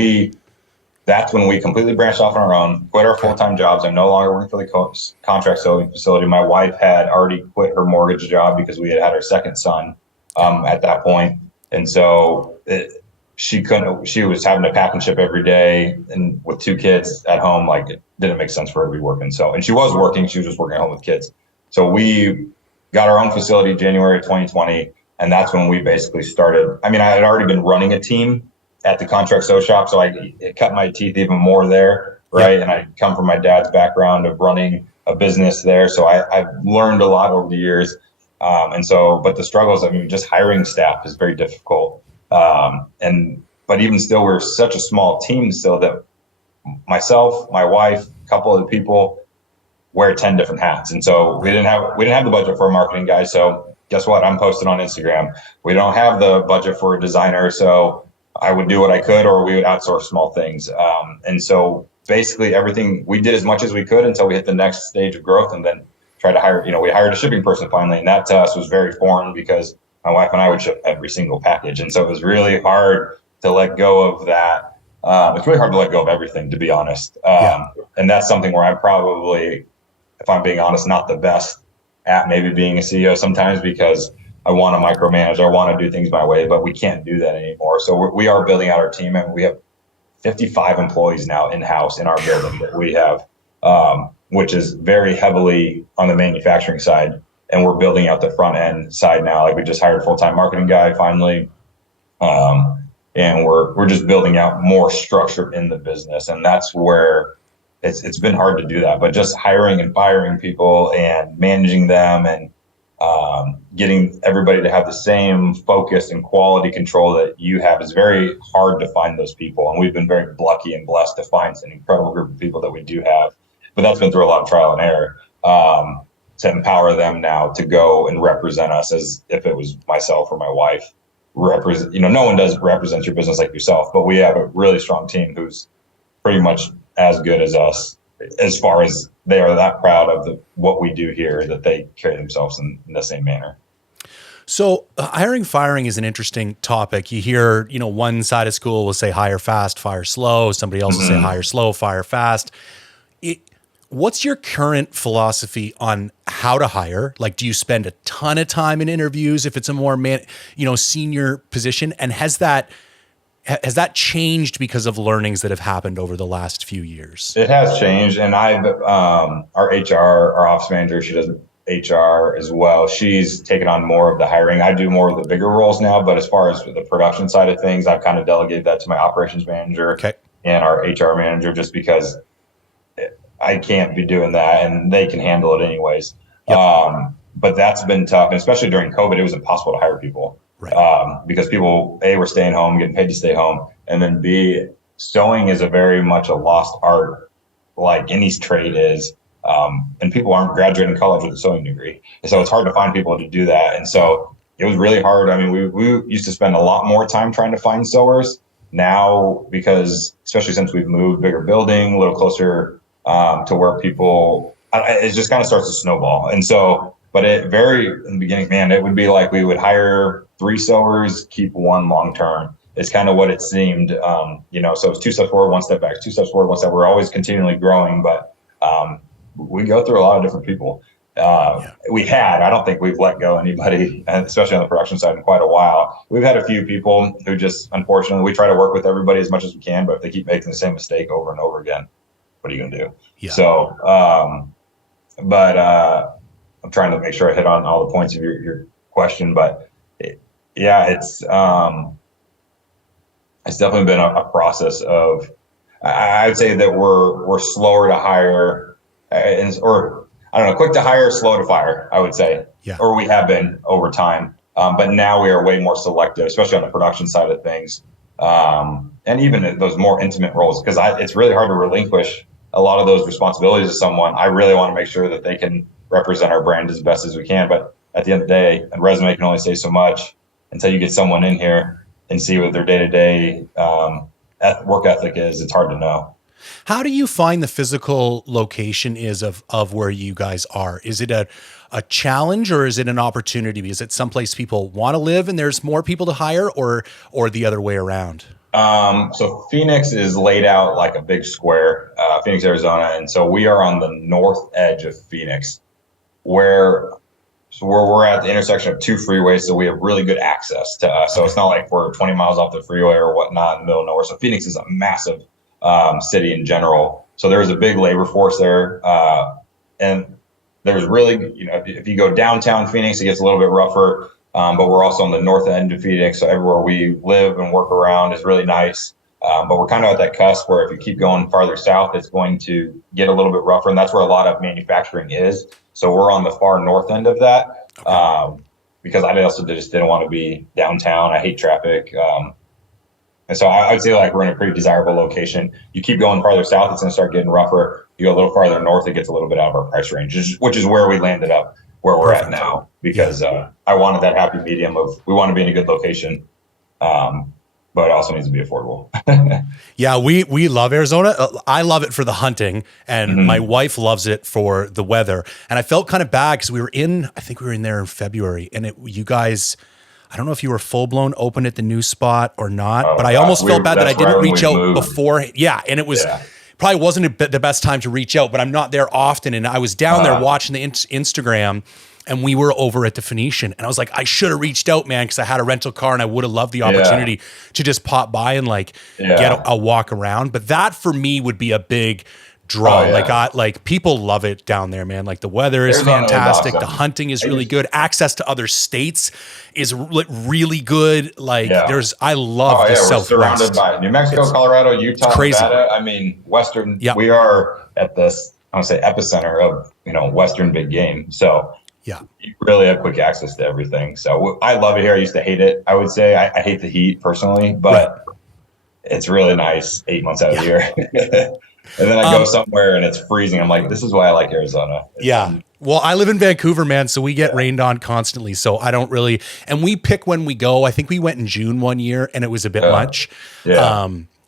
that's when we completely branched off on our own, quit our full-time jobs. I'm no longer working for the contract sewing facility. My wife had already quit her mortgage job because we had our second son at that point. And so she was having to pack and ship every day. And with 2 kids at home, like, it didn't make sense for her to be working. So, and she was working, she was just working at home with kids. So we got our own facility January of 2020. And that's when we basically started. I mean, I had already been running a team at the contract sew shop, so it cut my teeth even more there, right? Yep. And I come from my dad's background of running a business there, so I've learned a lot over the years. But the struggles, I mean, just hiring staff is very difficult. But even still, we're such a small team still that myself, my wife, a couple of people wear 10 different hats, and so we didn't have the budget for a marketing guy. So guess what? I'm posted on Instagram. We don't have the budget for a designer, so I would do what I could, or we would outsource small things. And so basically everything, we did as much as we could until we hit the next stage of growth, and then tried to hire, we hired a shipping person finally. And that to us was very foreign because my wife and I would ship every single package. And so it was really hard to let go of that. It's really hard to let go of everything, to be honest. And that's something where I'm probably, if I'm being honest, not the best at maybe being a CEO sometimes, because I want to micromanage, I want to do things my way, but we can't do that anymore. So we are building out our team, and we have 55 employees now in-house in our building that we have, which is very heavily on the manufacturing side. And we're building out the front end side now. Like, we just hired a full-time marketing guy finally. And we're just building out more structure in the business. And that's where it's been hard to do that, but just hiring and firing people and managing them and getting everybody to have the same focus and quality control that you have is very hard to find those people. And we've been very lucky and blessed to find an incredible group of people that we do have, but that's been through a lot of trial and error, to empower them now to go and represent us as if it was myself or my wife. No one does represent your business like yourself, but we have a really strong team who's pretty much as good as us as far as they are that proud of what we do here, that they carry themselves in the same manner. So hiring, firing is an interesting topic. You hear, one side of school will say hire fast, fire slow. Somebody else will say hire slow, fire fast. What's your current philosophy on how to hire? Like, do you spend a ton of time in interviews if it's a more senior position? And has that changed because of learnings that have happened over the last few years? It has changed. And our HR, our office manager, she does HR as well. She's taken on more of the hiring. I do more of the bigger roles now, but as far as the production side of things, I've kind of delegated that to my operations manager and our HR manager, just because I can't be doing that and they can handle it anyways. Yep. But that's been tough. And especially during COVID, it was impossible to hire people. Right. Because people, A, were staying home, getting paid to stay home. And then B, sewing is a very much a lost art, like any trade is. And people aren't graduating college with a sewing degree. So it's hard to find people to do that. And so it was really hard. I mean, we used to spend a lot more time trying to find sewers now, because especially since we've moved, bigger building, a little closer to where people, it just kind of starts to snowball. And so, but in the beginning, man, it would be like we would hire 3 sewers, keep 1 long-term. It's kind of what it seemed, so it's 2 steps forward, 1 step back, 2 steps forward, 1 step. We're always continually growing, but we go through a lot of different people. I don't think we've let go anybody, especially on the production side, in quite a while. We've had a few people who just, unfortunately, we try to work with everybody as much as we can, but if they keep making the same mistake over and over again, what are you going to do? Yeah. So, I'm trying to make sure I hit on all the points of your question, but it's definitely been a process of, I would say that we're slower to hire, or I don't know, quick to hire, slow to fire, I would say, or we have been over time. But now we are way more selective, especially on the production side of things. And even those more intimate roles, because it's really hard to relinquish a lot of those responsibilities to someone. I really want to make sure that they can represent our brand as best as we can. But at the end of the day, a resume can only say so much until you get someone in here and see what their day-to-day work ethic is. It's hard to know. How do you find the physical location is of where you guys are? Is it a challenge, or is it an opportunity? Is it someplace people want to live and there's more people to hire, or the other way around? So Phoenix is laid out like a big square, Phoenix, Arizona. And so we are on the north edge of Phoenix, where we're at the intersection of 2 freeways. So we have really good access to us. So it's not like we're 20 miles off the freeway or whatnot in the middle of nowhere. So Phoenix is a massive city in general. So there's a big labor force there. And there's really, if you go downtown Phoenix, it gets a little bit rougher. But we're also on the north end of Phoenix. So everywhere we live and work around is really nice. But we're kind of at that cusp where if you keep going farther south, it's going to get a little bit rougher. And that's where a lot of manufacturing is. So we're on the far north end of that. Because I also just didn't want to be downtown. I hate traffic. And so I would say like we're in a pretty desirable location. You keep going farther south, it's going to start getting rougher. You go a little farther north, it gets a little bit out of our price range, which is where we landed up where we're at now, because I wanted that happy medium of, we want to be in a good location, but it also needs to be affordable. Yeah, we love Arizona. I love it for the hunting, and my wife loves it for the weather. And I felt kind of bad because I think we were in there in February, and you guys, I don't know if you were full blown open at the new spot or not, but I almost felt bad that I didn't reach out before. Yeah, and it was probably wasn't the best time to reach out, but I'm not there often. And I was down there watching the Instagram, and we were over at the Phoenician, and I was like, I should have reached out, man, because I had a rental car and I would have loved the opportunity to just pop by and get a walk around. But that for me would be a big draw. Like people love it down there, man. Like the weather is fantastic. Awesome. The hunting is really good. Access to other states is really good. I love the Southwest. We're surrounded by New Mexico, Colorado, Utah, Nevada. I mean, Western, we are at this, I want to say, epicenter of, Western big game. So you really have quick access to everything. So I love it here. I used to hate it. I would say I hate the heat personally, but it's really nice 8 months out of the year. And then I go somewhere and it's freezing. I'm like, this is why I like Arizona. Well, I live in Vancouver, man, so we get rained on constantly. So I don't really, and we pick when we go. I think we went in June one year and it was a bit much.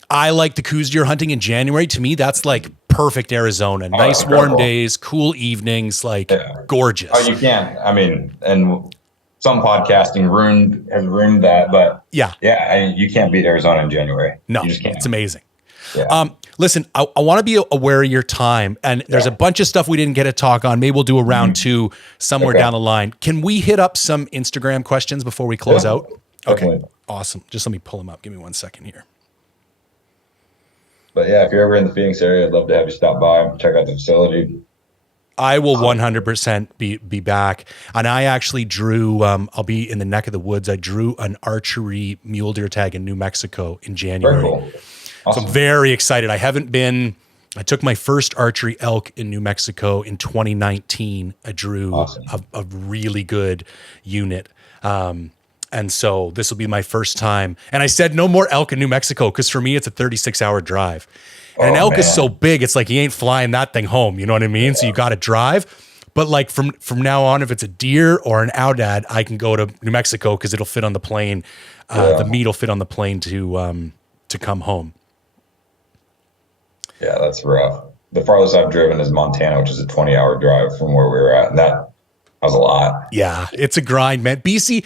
I like the Coos deer hunting in January. To me, that's like perfect Arizona. Nice warm days, cool evenings, like gorgeous. Oh, you can. I mean, and some podcasting has ruined that, but yeah, you can't beat Arizona in January. No, you just can't. It's amazing. Yeah. Listen, I want to be aware of your time, and there's a bunch of stuff we didn't get to talk on. Maybe we'll do a round two somewhere down the line. Can we hit up some Instagram questions before we close out? Definitely. Okay, awesome. Just let me pull them up. Give me 1 second here. But yeah, if you're ever in the Phoenix area, I'd love to have you stop by and check out the facility. I will 100% be back. And I actually drew, I'll be in the neck of the woods. I drew an archery mule deer tag in New Mexico in January. Very cool. Awesome. So I'm very excited. I took my first archery elk in New Mexico in 2019. I drew a really good unit. And so this will be my first time. And I said no more elk in New Mexico because for me, it's a 36-hour drive. And an elk is so big, it's like you ain't flying that thing home. You know what I mean? Yeah. So you got to drive. But like from now on, if it's a deer or an oudad, I can go to New Mexico because it'll fit on the plane. The meat will fit on the plane to come home. Yeah, that's rough. The farthest I've driven is Montana, which is a 20-hour drive from where we were at. And that was a lot. Yeah, it's a grind, man. BC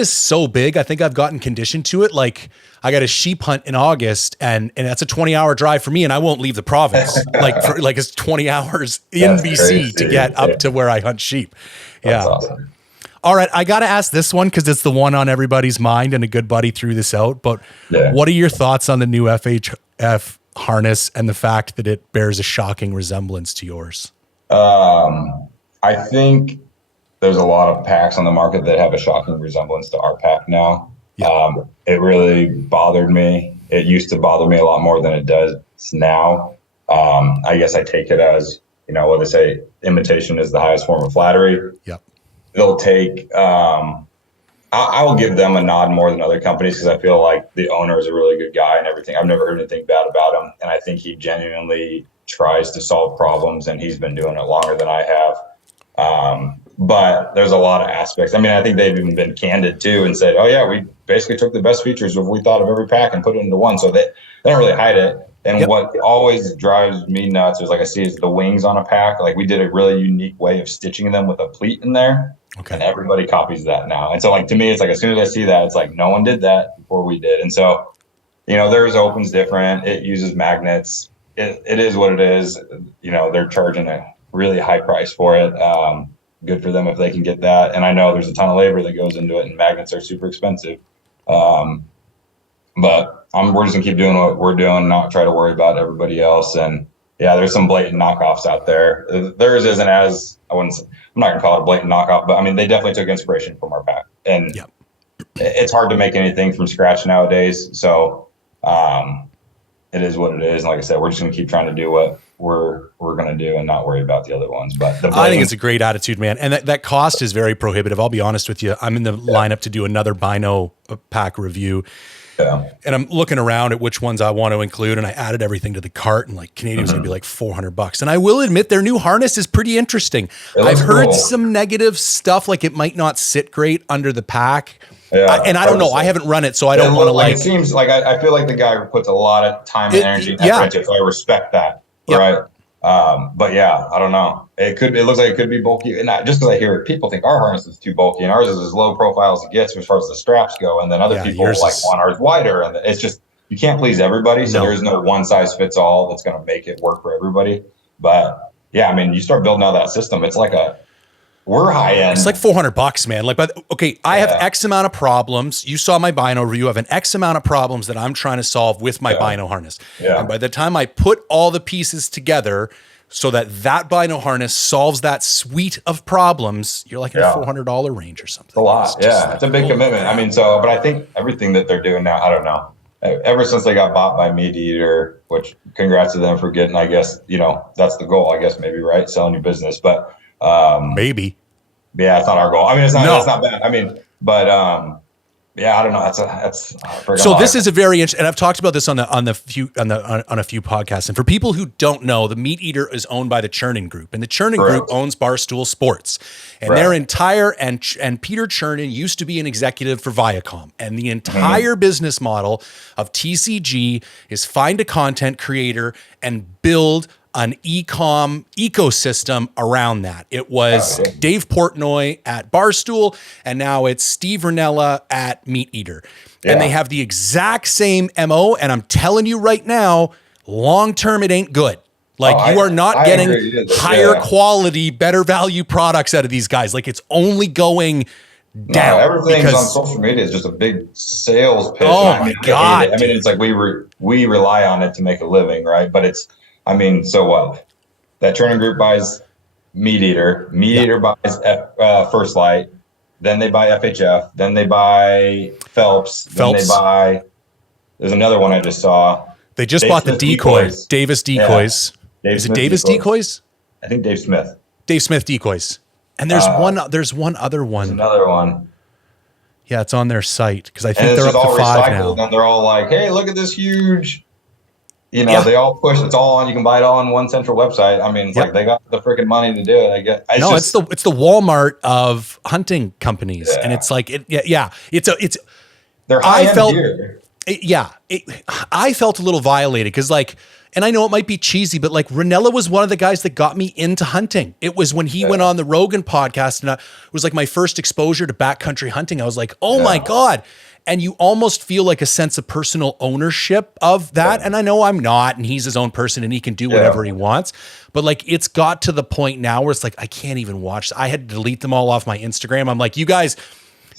is so big. I think I've gotten conditioned to it. Like I got a sheep hunt in August and that's a 20-hour drive for me. And I won't leave the province. It's 20 hours in BC crazy. To get up to where I hunt sheep. That's awesome. All right. I got to ask this one because it's the one on everybody's mind and a good buddy threw this out. But what are your thoughts on the new FHF harness and the fact that it bears a shocking resemblance to yours? I think there's a lot of packs on the market that have a shocking resemblance to our pack now. It really bothered me. It used to bother me a lot more than it does now. I guess I take it as, what they say, imitation is the highest form of flattery. Yep. They'll take, I will give them a nod more than other companies because I feel like the owner is a really good guy and everything. I've never heard anything bad about him. And I think he genuinely tries to solve problems and he's been doing it longer than I have. But there's a lot of aspects. I mean, I think they've even been candid too and said, oh yeah, we basically took the best features of we thought of every pack and put it into one. So they don't really hide it. And what always drives me nuts is is the wings on a pack. Like we did a really unique way of stitching them with a pleat in there. Okay. And everybody copies that now. And so to me, it's as soon as I see that, it's no one did that before we did. And so, theirs opens different. It uses magnets. It is what it is. They're charging a really high price for it. Good for them if they can get that. And I know there's a ton of labor that goes into it and magnets are super expensive. But we're just gonna keep doing what we're doing, not try to worry about everybody else. And there's some blatant knockoffs out there. Theirs isn't as, I'm not gonna call it a blatant knockoff, but I mean, they definitely took inspiration from our pack. And it's hard to make anything from scratch nowadays. So it is what it is. And like I said, we're just gonna keep trying to do what we're going to do and not worry about the other ones. But I think it's a great attitude, man. And that cost is very prohibitive. I'll be honest with you. I'm in the lineup to do another Bino pack review. Yeah. And I'm looking around at which ones I want to include. And I added everything to the cart and Canadian's going to be $400. And I will admit their new harness is pretty interesting. I've heard some negative stuff. It might not sit great under the pack. Yeah, and I don't know. I haven't run it, so I don't want to It seems like I feel like the guy puts a lot of time and energy into it. So I respect that. Yep. Right. But I don't know. It looks like it could be bulky. And just because I hear it, people think our harness is too bulky and ours is as low profile as it gets as far as the straps go. And then other people want ours wider. And it's just, you can't please everybody. So there's no one size fits all that's going to make it work for everybody. But you start building out that system. It's we're high end. It's $400, man. I have X amount of problems. You saw my Bino review. I have an X amount of problems that I'm trying to solve with my Bino harness. Yeah. And by the time I put all the pieces together so that Bino harness solves that suite of problems, you're in the $400 range or something. It's a lot. It's a big commitment. But I think everything that they're doing now, I don't know. Ever since they got bought by Meat Eater, which congrats to them for getting, I guess, that's the goal, I guess, maybe, right? Selling your business. But maybe. Yeah, it's not our goal. It's not bad. Yeah, I don't know. That's So this is a very interesting, and I've talked about this on a few podcasts. And for people who don't know, the Meat Eater is owned by the Chernin Group, and the Chernin Group owns Barstool Sports, and their entire and Peter Chernin used to be an executive for Viacom, and the entire business model of TCG is find a content creator and build an e-com ecosystem around that. It was Dave Portnoy at Barstool, and now it's Steve Rinella at Meat Eater. And they have the exact same MO, and I'm telling you right now, long-term, it ain't good. Like, you are not getting higher quality, better value products out of these guys. Like, it's only going down. Everything on social media is just a big sales pitch. Oh my God. I mean, it's like we rely on it to make a living, right? But it's, I mean, so what? That Chernin Group buys Meat Eater. Meat Eater buys First Light. Then they buy FHF. Then they buy Phelps. Then they buy. There's another one I just saw. They just bought the decoys. Davis decoys. Yeah. Is it Davis decoys? I think Dave Smith. Dave Smith decoys. And there's one other one. There's another one. Yeah, it's on their site because I think they're up to 5 now. And they're all like, "Hey, look at this huge." You know, they all push. It's all on. You can buy it all on one central website. I mean, it's like they got the freaking money to do it. I guess. It's the Walmart of hunting companies, and it's like it's. They're high-end gear. I felt a little violated because and I know it might be cheesy, but Rinella was one of the guys that got me into hunting. It was when he went on the Rogan podcast, and it was like my first exposure to backcountry hunting. I was like, oh my God. And you almost feel like a sense of personal ownership of that. And I know I'm not, and he's his own person and he can do whatever he wants. But it's got to the point now where it's like, I can't even watch. I had to delete them all off my Instagram. I'm like, you guys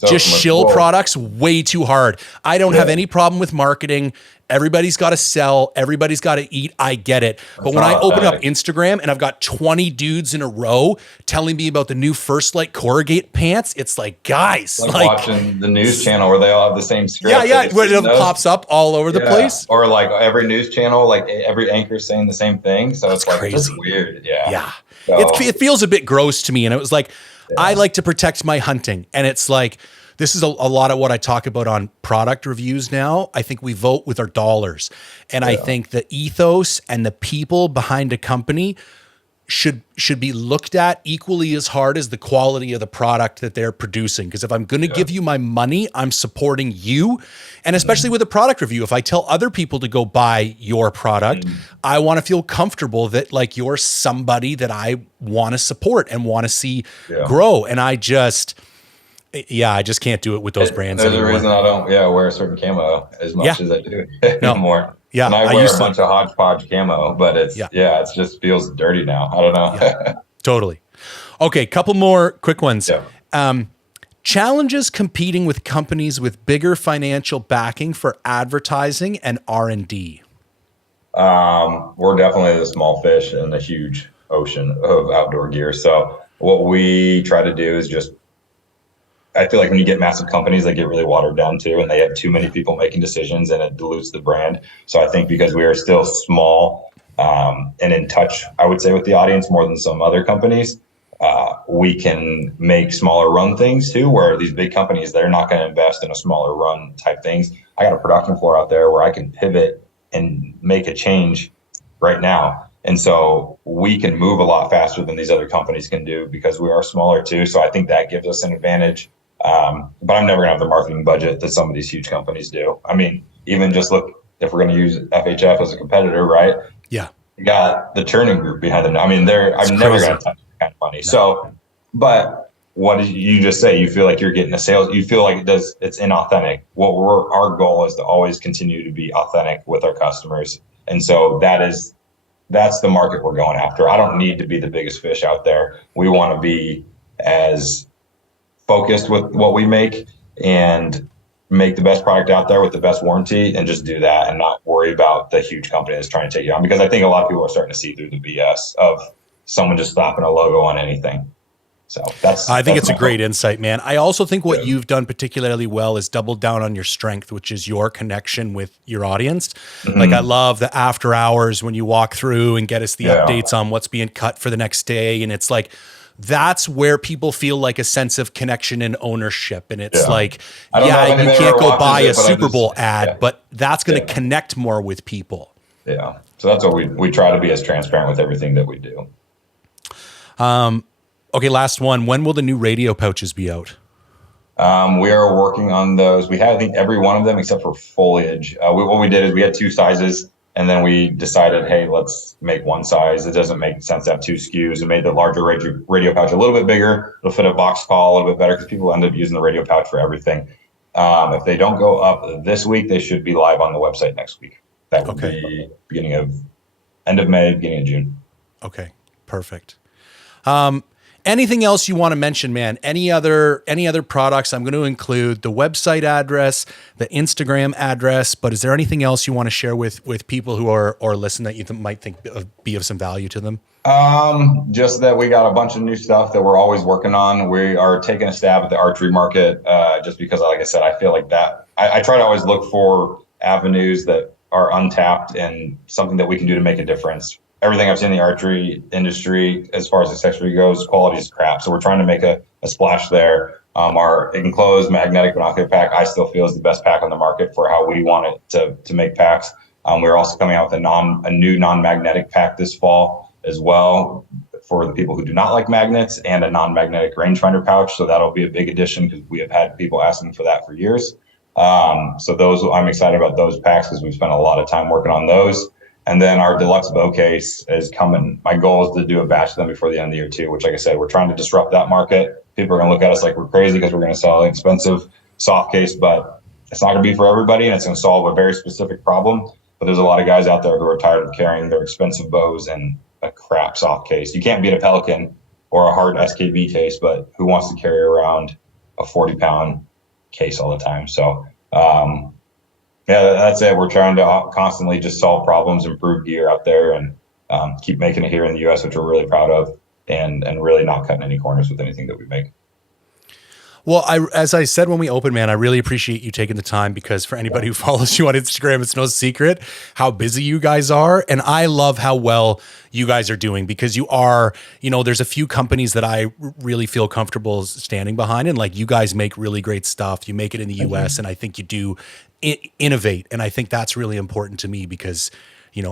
just shill products way too hard. I don't have any problem with marketing. Everybody's got to sell. Everybody's got to eat. I get it. But when I open up Instagram and I've got 20 dudes in a row telling me about the new First Light corrugate pants, it's like, guys. Like watching the news channel where they all have the same script. Where it pops up all over the place. Or every news channel, every anchor saying the same thing. So it's crazy. It's weird. Yeah. So, it feels a bit gross to me. And it was like, I like to protect my hunting. And it's like, this is a lot of what I talk about on product reviews now. I think we vote with our dollars. And I think the ethos and the people behind a company should be looked at equally as hard as the quality of the product that they're producing. Because if I'm going to give you my money, I'm supporting you. And especially with a product review, if I tell other people to go buy your product, I want to feel comfortable that you're somebody that I want to support and want to see grow. And I just can't do it with those brands There's anymore. a reason I don't wear a certain camo as much as I do anymore. Yeah, and I wear a bunch of hodgepodge camo, but it just feels dirty now. I don't know. Totally. Okay, couple more quick ones. Challenges competing with companies with bigger financial backing for advertising and R&D. We're definitely the small fish in the huge ocean of outdoor gear. So what we try to do is I feel like when you get massive companies, they get really watered down too, and they have too many people making decisions, and it dilutes the brand. So I think because we are still small and in touch, I would say, with the audience more than some other companies, we can make smaller run things too, where these big companies, they're not going to invest in a smaller run type things. I got a production floor out there where I can pivot and make a change right now. And so we can move a lot faster than these other companies can do because we are smaller too. So I think that gives us an advantage. But I'm never going to have the marketing budget that some of these huge companies do. I mean, even just look, if we're going to use FHF as a competitor, right? Yeah. You got the Chernin Group behind them. I mean, I'm never going to touch that kind of money. No. So, but what did you just say? You feel like you're getting a sales, you feel like it's inauthentic. Our goal is to always continue to be authentic with our customers. And so that's the market we're going after. I don't need to be the biggest fish out there. We want to be as focused with what we make and make the best product out there with the best warranty and just do that and not worry about the huge company that's trying to take you on. Because I think a lot of people are starting to see through the BS of someone just slapping a logo on anything. So I think it's a great insight, man. I also think what you've done particularly well is double down on your strength, which is your connection with your audience. Mm-hmm. Like I love the after hours when you walk through and get us the updates on what's being cut for the next day. And it's like, that's where people feel like a sense of connection and ownership. And it's like, I don't know if you anybody can't ever go watches buy it, a but Super Bowl ad, but that's going to Yeah. connect more with people. Yeah. So that's what we try to be as transparent with everything that we do. Okay, last one. When will the new radio pouches be out? We are working on those. We have, I think, every one of them except for foliage. What we did is we had two sizes, and then we decided, hey, let's make one size. It doesn't make sense to have two SKUs. We made the larger radio pouch a little bit bigger. It'll fit a box call a little bit better because people end up using the radio pouch for everything. If they don't go up this week, they should be live on the website next week. That would be end of May, beginning of June. Okay, perfect. Anything else you want to mention, man? Any other products? I'm going to include the website address, the Instagram address, but is there anything else you want to share with people who are or listen that you might think be of some value to them? Just that we got a bunch of new stuff that we're always working on. We are taking a stab at the archery market, just because, like I said, I feel like that I try to always look for avenues that are untapped and something that we can do to make a difference. Everything I've seen in the archery industry, as far as accessory goes, quality is crap. So we're trying to make a splash there. Our enclosed magnetic binocular pack, I still feel is the best pack on the market for how we want it to make packs. We're also coming out with a new non-magnetic pack this fall as well for the people who do not like magnets, and a non-magnetic rangefinder pouch. So that'll be a big addition because we have had people asking for that for years. So I'm excited about those packs because we've spent a lot of time working on those. And then our deluxe bow case is coming. My goal is to do a batch of them before the end of the year too, which, like I said, we're trying to disrupt that market. People are going to look at us like we're crazy because we're going to sell an expensive soft case, but it's not going to be for everybody, and it's going to solve a very specific problem. But there's a lot of guys out there who are tired of carrying their expensive bows and a crap soft case. You can't beat a Pelican or a hard SKB case, but who wants to carry around a 40-pound case all the time? So, yeah, that's it. We're trying to constantly just solve problems, improve gear out there, and keep making it here in the U.S., which we're really proud of, and really not cutting any corners with anything that we make. Well, as I said when we opened, man, I really appreciate you taking the time, because for anybody who follows you on Instagram, it's no secret how busy you guys are. And I love how well you guys are doing, because you are, there's a few companies that I really feel comfortable standing behind. And like, you guys make really great stuff. You make it in the US, and I think you do innovate. And I think that's really important to me because,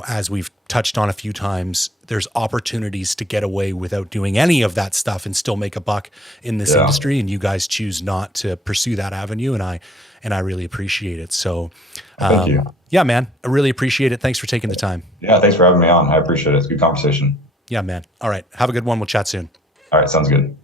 as we've touched on a few times, there's opportunities to get away without doing any of that stuff and still make a buck in this industry. And you guys choose not to pursue that avenue. And I really appreciate it. So, thank you. Yeah, man, I really appreciate it. Thanks for taking the time. Yeah. Thanks for having me on. I appreciate it. It's a good conversation. Yeah, man. All right. Have a good one. We'll chat soon. All right. Sounds good.